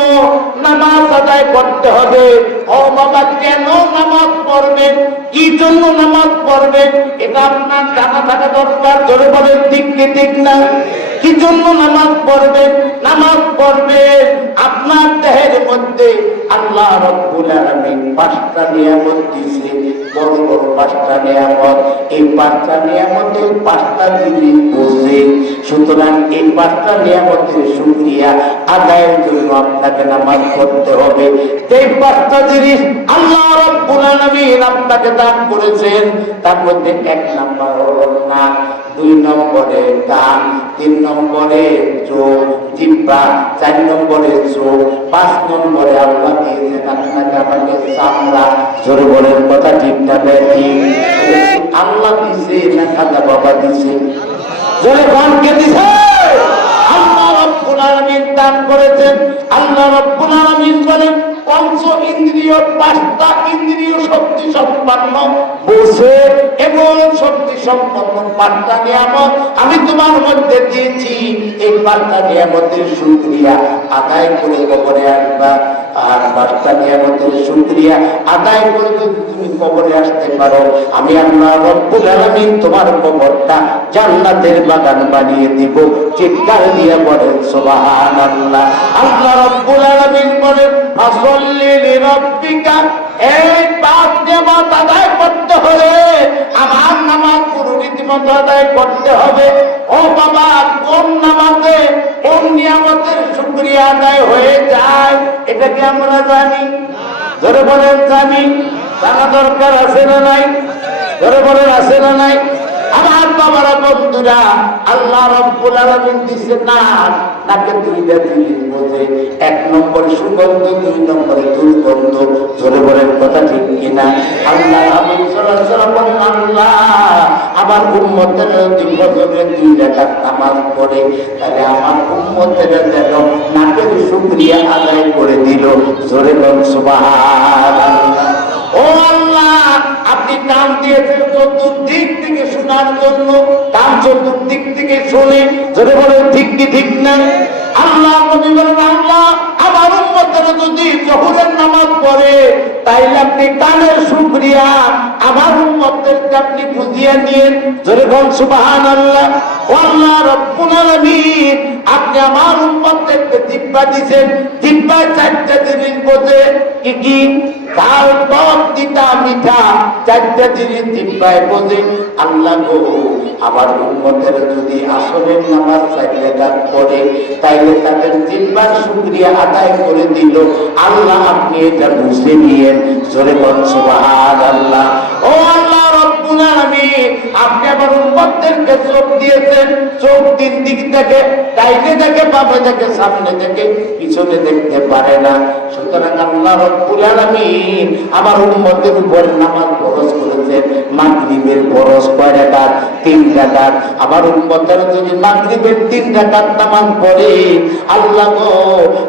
নামাজ আদায় করতে হবে। ও বাবা, কেন নামাজ পড়বেন, কি জন্য নামাজ পড়বেন, এটা আপনার জানা থাকা দরকার। জোরে বলেন ঠিক কি ঠিক না? কি জন্য নামাজ পড়বেন? নামাজ পড়বেন আপনার দেহের মধ্যে আল্লাহ রাব্বুল আলামিন 5টা নিয়ামত দিয়েছে, বড় বড় 5টা নিয়ামত। এই 5টা নিয়ামতের 5টা জিনিস বোঝে, সুতরাং এই 5টা নিয়ামতের শুকরিয়া আদায়ের জন্য আপনাকে নামাজ পড়তে হবে। এই 5টা জিনিস আল্লাহ রাব্বুল আলামিন আপনাকে দান করেছেন, তার মধ্যে 1 নাম্বার হলো নাক, 2 নম্বরে কান, 3 নম্বরে চোখ জিহ্বা, 4 নম্বরে চোখ, 5 নম্বরে আল্লাহ দিয়েছেন আপনাকে আমাকে চামড়া। জোরে বলেন কথা ঠিক না ঠিক? আল্লাহ দিছে না খাজা বাবা দিছে? জোরে কোনকে দিছে? আল্লাহ রাব্বুল আলামিন দান করেছেন। আল্লাহ রাব্বুল আলামিন বলেন, পঞ্চ ইন্দ্রিয় 5টা ইন্দ্রিয় শক্তি সম্পন্ন, বোঝে এবং শক্তি সম্পন্ন 5টা নিয়ামত আমি তোমার মধ্যে দিয়েছি। এই 5টা নিয়ামতের শুকরিয়া আদায় করে কবরে আসবা। আর 5টা নিয়ামতের শুকরিয়া আদায় করে যদি তুমি কবরে আসতে পারো, আমি আল্লাহ রব্বুল আলামিন তোমার কবরটা জান্নাতের বাগান বানিয়ে দিব। চিৎকার দিয়ে বলেন সুবহানাল্লাহ। আল্লাহ রব্বুল আলামিন বলেন ফাসাল্লি লিরাব্বিকা, এই 5 নিয়ামত আদায় করতে হলে আমার নামাজ পুরো রীতিমতো আদায় করতে হবে। ও বাবা, কোন নামাজে কোন নিয়ামতের শুকরিয়া আদায় হয়ে যায় এটা কি আমরা জানি? ধরে বলেন জানি। জানা দরকার আছে না নাই? ধরে বলেন আছে না নাই? আমার বাবারা, বন্ধুরা, আল্লাহ রব্বুল আলামিন দিছে নাকে 2টা জিনিস বোঝে। 1 নম্বর সুগন্ধ, 2 নম্বরে দুর্গন্ধ। ধরে বলেন কথা ঠিক কিনা? আল্লাহ হাবিব সাল্লাল্লাহু আলাইহি ওয়াসাল্লাম বলেন, আল্লাহ আমার উম্মতের যদি ফজরে 2 রাকাত নামাজ পড়ে, তাহলে আমার উম্মতের যেন নাকের শুকরিয়া আদায় করে দিল। ধরে বলেন সুবহানাল্লাহ। ও আল্লাহ, আপনি কান দিয়েছেন চতুর্দিক থেকে শোনার জন্য, কান চতুর্দিক থেকে শুনে। যদি বলে ঠিক কি ঠিক না? আল্লাহ নবী বলেন, আল্লাহ আমার উম্মতের যদি জোহরের নামাজ পড়ে, তাইলে আপনি কানের শুকরিয়া আমার উম্মতদেরকে আপনি বুঝিয়ে নিয়েন। জোরে বল সুবহানাল্লাহ। আল্লাহ রব্বুল আলামিন, আপনি আমার উম্মতদেরকে জিহ্বা দিয়েছেন। জিহ্বায় 4টা জিনিস বোঝে। কি কি? ঝাল, টক, তিতা, মিঠা, 4টা জিনিস জিহ্বায় বোঝে। আল্লাহ গো, আমার উম্মতের যদি আসরের নামাজ 4 রাকাত পড়ে, তাইলে তাদের জিহ্বার শুকরিয়া আদায় করে দিল। আল্লাহ আপনি এটা বুঝে নিয়েন। জোরে বল সুবহানাল্লাহ। ও আল্লাহ রব্বুল আলামিন, আপনি আমার উম্মতদেরকে চোখ দিয়েছেন। চোখ 3 দিক থেকে, ডাইনে দেখে, বামে দেখে, সামনে দেখে, পিছনে দেখতে পারে না। সুতরাং আল্লাহ রব্বুল আলামিন আমার উম্মতের উপর নামাজ ফরজ করেছেন। মাগরিবের ফরজ কয় রাকাত? 3 রাকাত। আমার উম্মতের যদি মাগরিবের 3 রাকাত নামাজ পড়ে, আল্লাহ গো,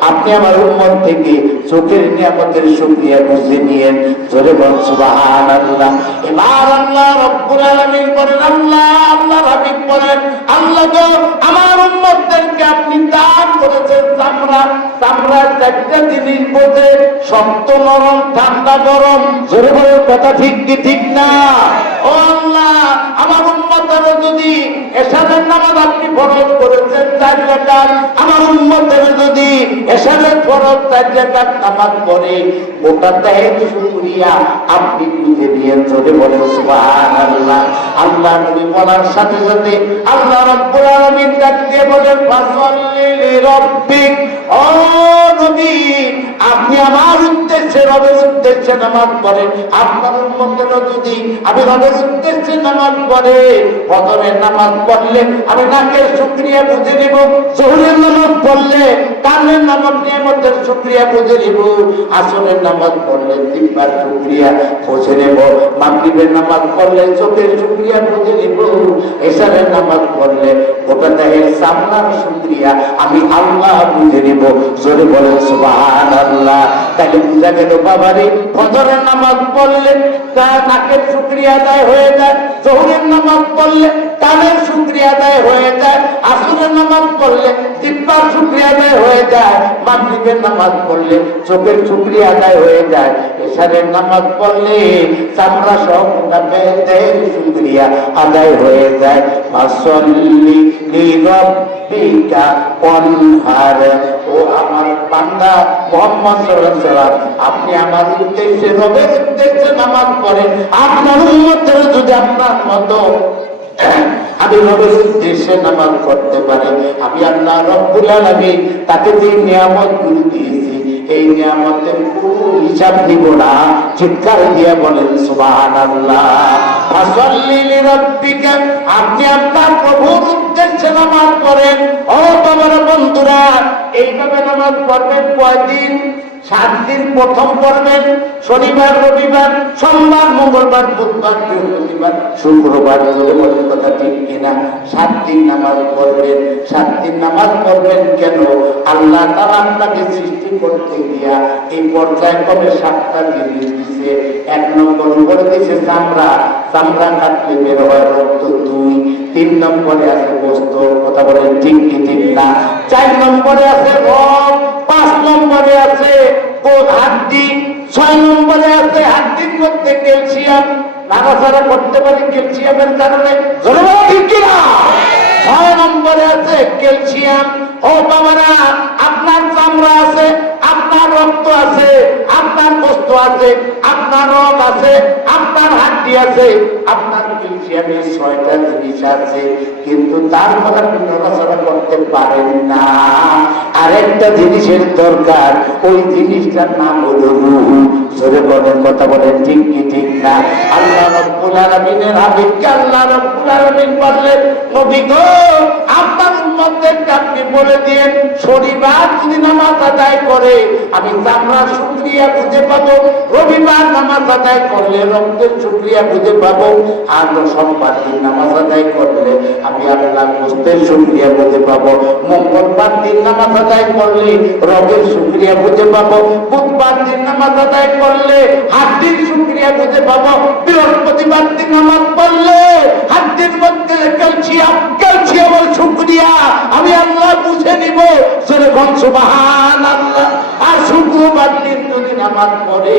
আপনি আমার উম্মত থেকে চোখের নিয়ামতের শুকরিয়া বুঝে নিয়েন। জোরে বল সুবহানাল্লাহ। এবার আল্লাহ রব্বুল আলামিন বলেন, আল্লাহর হাবিব বলেন, আল্লাহ গো, আমার উম্মতদেরকে আপনি দান করেছেন চামড়া। চামড়ার 4টা জিনিস বোঝে, শক্ত, নরম, ঠান্ডা, গরম। জোরে বলে কথা ঠিক কি ঠিক না? ও আল্লাহ, আমার উম্মতের যদি এশারের নামাজ আপনি ফরজ করেছেন 4 রাকাত, আমার উম্মতের যদি এশারের ফরজ 4 রাকাত নামাজ পড়ে, ওটা তাহের শুকরিয়া আপনি বুঝে নিয়েন। জোরে বলেন সুবহানাল্লাহ। আল্লাহ নবী বলার সাথে সাথে আল্লাহ রাব্বুল আলামিন ডাক দিয়ে বলেন, ফাসাল্লি লিরাব্বিক। ও নবী, আপনি আমার উদ্দেশ্যে, রবের উদ্দেশ্যে নামাজ পড়েন। আপনার উম্মতের যদি আমি রবের উদ্দেশ্যে নামাজ পড়ে, ফজরের নামাজ পড়লে আমি নাকের শুকরিয়া বুঝে নিব। জোহরের নামাজ পড়লে কানের নামাজ নিয়ামতের শুকরিয়া বুঝে নিব। আসরের নামাজ পড়লে জিহ্বার শুকরিয়া বুঝে নেব। মাগরিবের নামাজ পড়লে চোখের শুকরিয়া বুঝে নিব। এশারের নামাজ পড়লে গোটা দেহের সামনার শুকরিয়া আমি আল্লাহ বুঝে নিব। জোরে বলেন সুবহানাল্লাহ। তাহলে বুঝা গেল বাবারে, ফজরের নামাজ পড়লে তার নাকের শুকরিয়া আদায় হয়ে যায়। জোহরের নামাজ পড়লে কানের শুকরিয়া আদায় হয়ে যায়। আসরের নামাজ পড়লে জিহ্বার শুকরিয়া আদায় হয়ে যায়। মাগরিবের নামাজ পড়লে চোখের শুকরিয়া আদায় হয়ে যায়। এশারের নামাজ পড়লে চামড়া সহ গোটা দেহের শুকরিয়া আদায় হয়ে যায়। ফাসাল্লি লিরাব্বিকা ওয়ানহার। ও আমার বান্দা মুহাম্মদ সাল্লাল্লাহু আলাইহি ওয়াসাল্লাম, আপনি আমার উদ্দেশ্যে, রবের উদ্দেশ্যে নামাজ পড়েন। আপনার উম্মতের যদি আপনার মতো আমি রবের উদ্দেশ্যে নামাজ পড়তে পারি, আমি আল্লাহ রব্বুল আলামিন তাকে যে নিয়ামতগুলো দিয়েছি, এই নিয়ামতের কোনো হিসাব দিব না। চিৎকার দিয়ে বলেন সুবহানাল্লাহ। ফাসাল্লি লিরাব্বিকা, আপনি আপনার প্রভুর উদ্দেশ্যে নামাজ পড়েন। ও বাবার বন্ধুরা, এইভাবে নামাজ পড়বেন কয়দিন? 7 দিন। প্রথম পড়বেন শনিবার, রবিবার, সোমবার, মঙ্গলবার, বুধবার, বৃহস্পতিবার, শুক্রবার। জোরে বলেন কথা ঠিক কিনা? 7 দিন নামাজ পড়বেন। 7 দিন নামাজ পড়বেন কেন? আল্লাহ তাআলা আপনাকে সৃষ্টি করতে গিয়া এই পর্যায়ে কবে 7টা জিনিস দিছে। 1 নম্বর উপরে দিছে চামড়া। চামড়া কাটলে বের হয় রক্ত 2। 3 নম্বরে আছে গোশত। কথা বলেন ঠিক কি ঠিক না? 4 নম্বরে আছে রগ। 5 নম্বরে আছে গোশত। নড়াচড়া করতে পারি ক্যালসিয়ামের কারণে। জোরে বলো ঠিক কিনা? 6 নম্বরে আছে ক্যালসিয়াম। ও বাবারা, আপনার চামড়া আছে, আপনার রক্ত আছে, আপনার গোশত আছে, আপনার রগ আছে, আপনার হাড্ডি আছে, আপনার ক্যালসিয়ামের 6টা জিনিস আছে, কিন্তু তারপর আপনি নড়াচড়া করতে পারেন না। আরেকটা জিনিসের দরকার, ওই জিনিসটার নাম হলো রূহ। জোরে বলেন, কথা বলেন ঠিক কি ঠিক না? আল্লাহ রাব্বুল আলামিনের হাবিবকে আল্লাহ রাব্বুল আলামিন বললেন, নবী গো, আপনার উম্মতদেরকে আপনি বলে দিন, শনিবার যদি নামাজ আদায় করে আমি চামড়ার শুকরিয়া বুঝে পাবো, রবিবার নামাজ আদায় করলে রক্তের শুকরিয়া বুঝে পাবো, আর সোমবার দিন নামাজ আদায় করলে আমি আল্লাহ গোশতের শুকরিয়া বুঝে পাবো, মঙ্গলবার দিন নামাজ আদায় করলে রগের শুকরিয়া বুঝে পাবো, বুধবার দিন নামাজ আদায় করলে হাড্ডির শুকরিয়া বুঝে পাবো, বৃহস্পতিবার দিন নামাজ পড়লে হাড্ডির মধ্যে ক্যালসিয়ামের শুকরিয়া আমি আল্লাহ বুঝে নিব। যেরকম সুবহানাল্লাহ। আর শুক্রবার দিন যদি নামাজ পড়ে,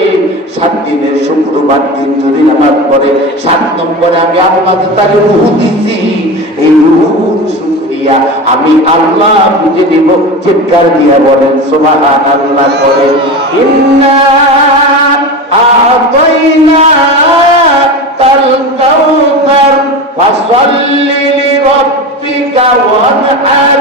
7 দিনের শুক্রবার দিন যদি নামাজ পড়ে, 7 নম্বরে আমি আল্লাহ তাকে রূহ দিছি, এই রূহুর শুকরিয়া আমি আল্লাহ বুঝে নিব। চিৎকার দিয়া বলেন সুবহানাল্লাহ করে। ইন্না আতাইনা কাল কাউসার ফাসাল্লি লিরাব্বিকা ওয়ানহার।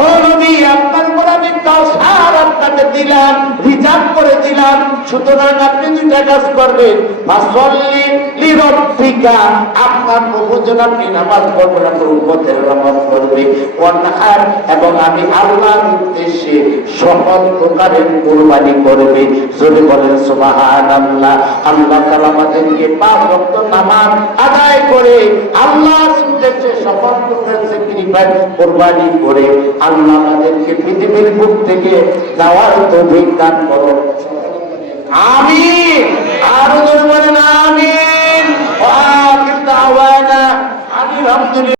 ও নবী, আপনার উপর আমি কাউসার আপনাকে দিলাম, রিজার্ভ করে দিলাম, সুতরাং আপনি 2টা কাজ করবেন। ফাসাল্লি লিরাব্বিকা, আপনার প্রভুর জন্য আপনি নামাজ পড়বেন, আপনার উম্মতের নামাজ পড়বে। ওয়ানহার, এবং আমি আল্লাহর উদ্দেশ্যে সকল প্রকারের কুরবানি করবে। যদি বলেন সুবহানাল্লাহ। আল্লাহ তাআলা আমাদেরকে 5 ওয়াক্ত নামাজ আদায় করে আল্লাহর উদ্দেশ্যে সকল প্রকার স্যাক্রিফাইস কুরবানি করে আল্লাহ আমাদেরকে পৃথিবীর বুক থেকে যাওয়ার তৌফিক দান করুন। আমিন। আর বলেন আমিন। ওয়া আখির দাওয়ানা আলহামদুলিল্লাহ।